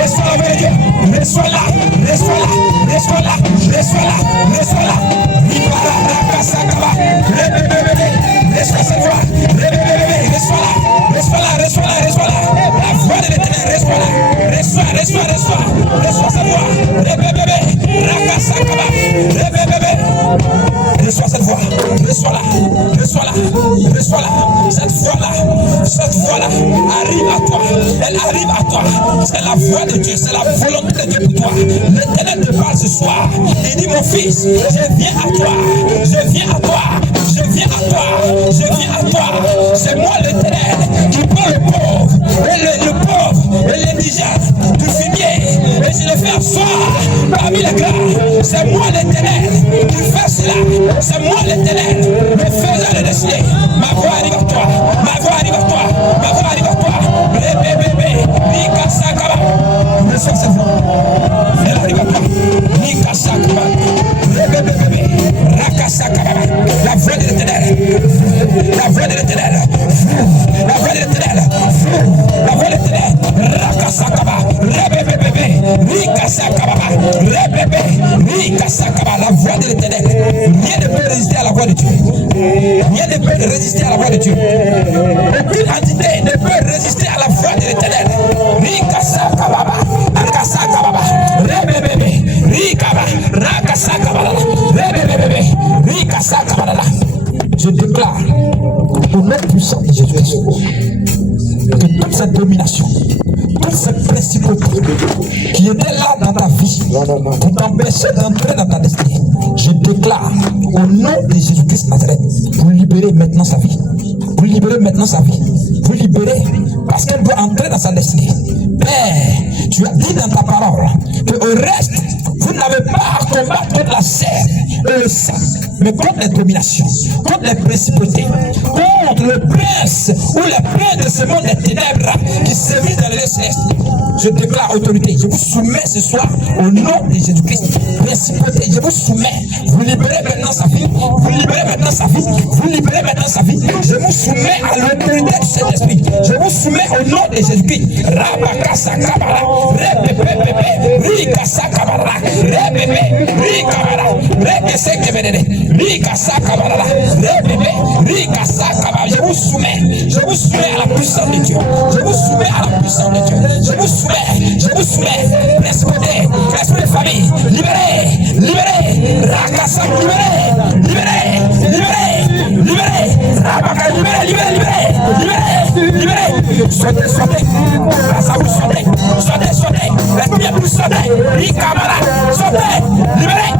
Reçois la voix de Dieu. Reçois-la. Reçois cette voix. Reçois-la. La voix de l'Éternel, reçois-la. Reçois cette voix. Reçois cette voix. Reçois-la. Cette voix-là arrive à toi. Elle arrive à toi. C'est la voix de Dieu, c'est la volonté de Dieu pour toi. L'Éternel te parle ce soir. Il dit mon fils, je viens à toi. C'est moi l'Éternel qui prend le pauvre et l'indigène du fumier et je le fais asseoir parmi les grands. C'est moi l'Éternel qui fait cela. C'est moi l'Éternel, le faiseur de destinée. Ma voix arrive à toi. Bébé, Nika Sakaba. Reçois cette voix. Elle arrive à toi. Nika Sakaba. Bébé, Raka Sakaba. La voix de l'Éternel. Raka Sakaba. Nika Sakaba. Nika Sakaba. La voix de l'Éternel. Rien ne peut résister à la voix de Dieu. Aucune entité ne peut résister à la voix de l'Éternel. Nika Sakaba. Raka Sakaba. Raka Sakaba. Je déclare au nom puissant de Jésus-Christ que toute cette domination, toute cette principauté qui était là dans ta vie pour t'empêcher d'entrer dans ta destinée, je déclare au nom de Jésus-Christ Nazareth, vous libérez maintenant sa vie. Vous libérez maintenant sa vie. Vous libérez parce qu'elle doit entrer dans sa destinée. Père, tu as dit dans ta parole qu'au reste, vous n'avez pas à combattre contre la chair et le sang, mais contre les dominations, contre les principautés, contre le prince ou les princes de ce monde des ténèbres qui sévissent dans les célestes. Je déclare autorité. Je vous soumets ce soir au nom de Jésus-Christ. Principauté, je vous soumets. Vous libérez maintenant sa vie. Vous libérez maintenant sa vie. Vous libérez maintenant sa vie. Je vous soumets à l'autorité de cet esprit. Je vous soumets au nom de Jésus-Christ. Rabakasa kabara, rebebe, rikasa kabara, rebebe, rikabara, rekese kebede, rikasa kabara, rebebe, rikasa kabara. Je vous soumets à la puissance de Dieu. Je vous soumets à la puissance de Dieu. Je vous soumets, principauté, esprit de famille, libérez, rakasa, libérez, rabaka, libérez, sautez, grâce à vous, sautez, l'esprit est plus sauté, rikamara, sautez, libérez,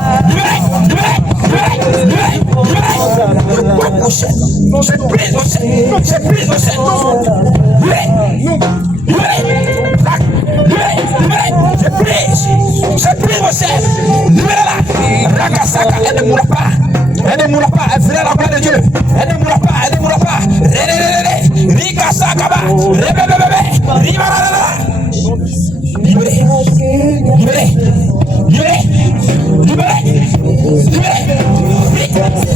je prise vos chaînes, je prie vos chaînes, libérez-la, rakasaka, elle ne mourra pas, elle fera la gloire de Dieu, elle ne mourra pas, rikasaka, rebebebe, ribarala, libérez,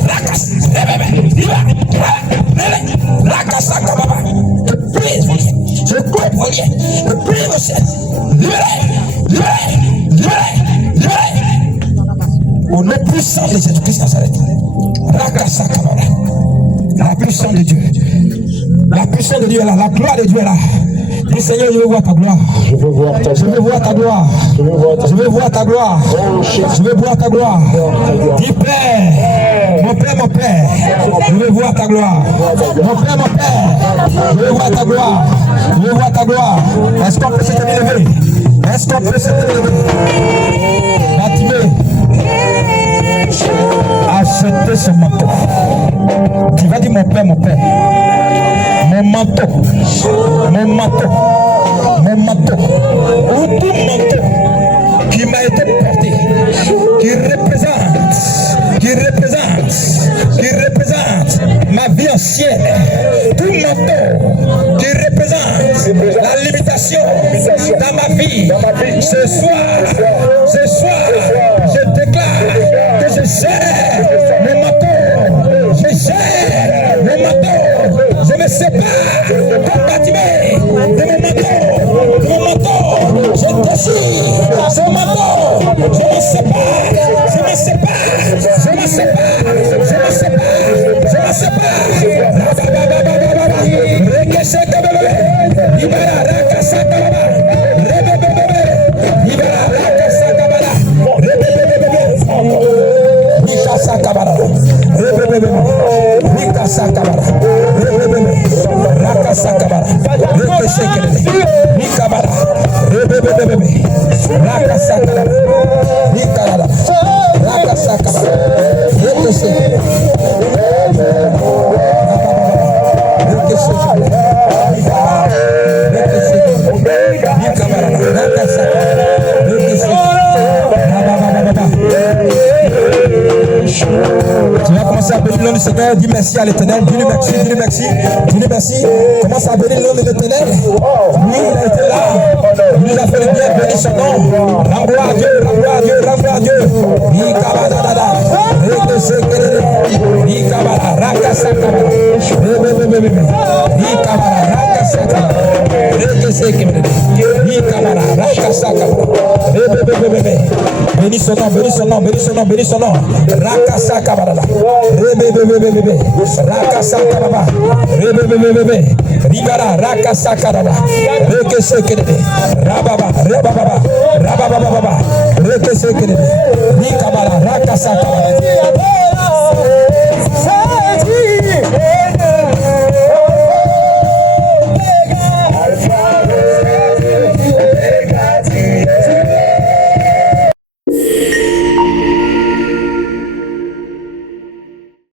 rakas, rebebe, rakasaka, je coupe vos liens, je prie vos chaînes, libérez. Au nom puissant de Jésus-Christ Nazareth, la puissance de Dieu, la puissance de Dieu est là, la gloire de Dieu est là. Dis Seigneur, je veux voir ta gloire. Je veux voir ta gloire. Dis Père, mon Père, je veux voir ta gloire. Mon Père, je veux voir ta gloire. Est-ce qu'on peut se lever? Batimé, achetez ce manteau. Tu vas dire mon Père. Mon manteau, ou tout manteau qui m'a été porté, qui représente ma vie ancienne, tout manteau qui représente la limitation dans ma vie. Ce soir, je déclare que je gère mon manteau, je me sépare combativement de mon manteau, je déchire ce manteau, je me sépare, Tu vas commencer à bénir le nom du Seigneur, dis merci à l'Éternel, dis-lui merci. Commence à bénir le nom de l'Éternel. Lui, il a été là, il nous a fait le bien, bénis son nom. Rends gloire à Dieu. Bénis son nom. Rakasaka barada. Rebebebebebe. Rakasaka baba. Rebebebebebe. Ribara rakasaka baba. Rekesekede. Rababa. Rababa. Rekesekede. Nikabara rakasaka baba.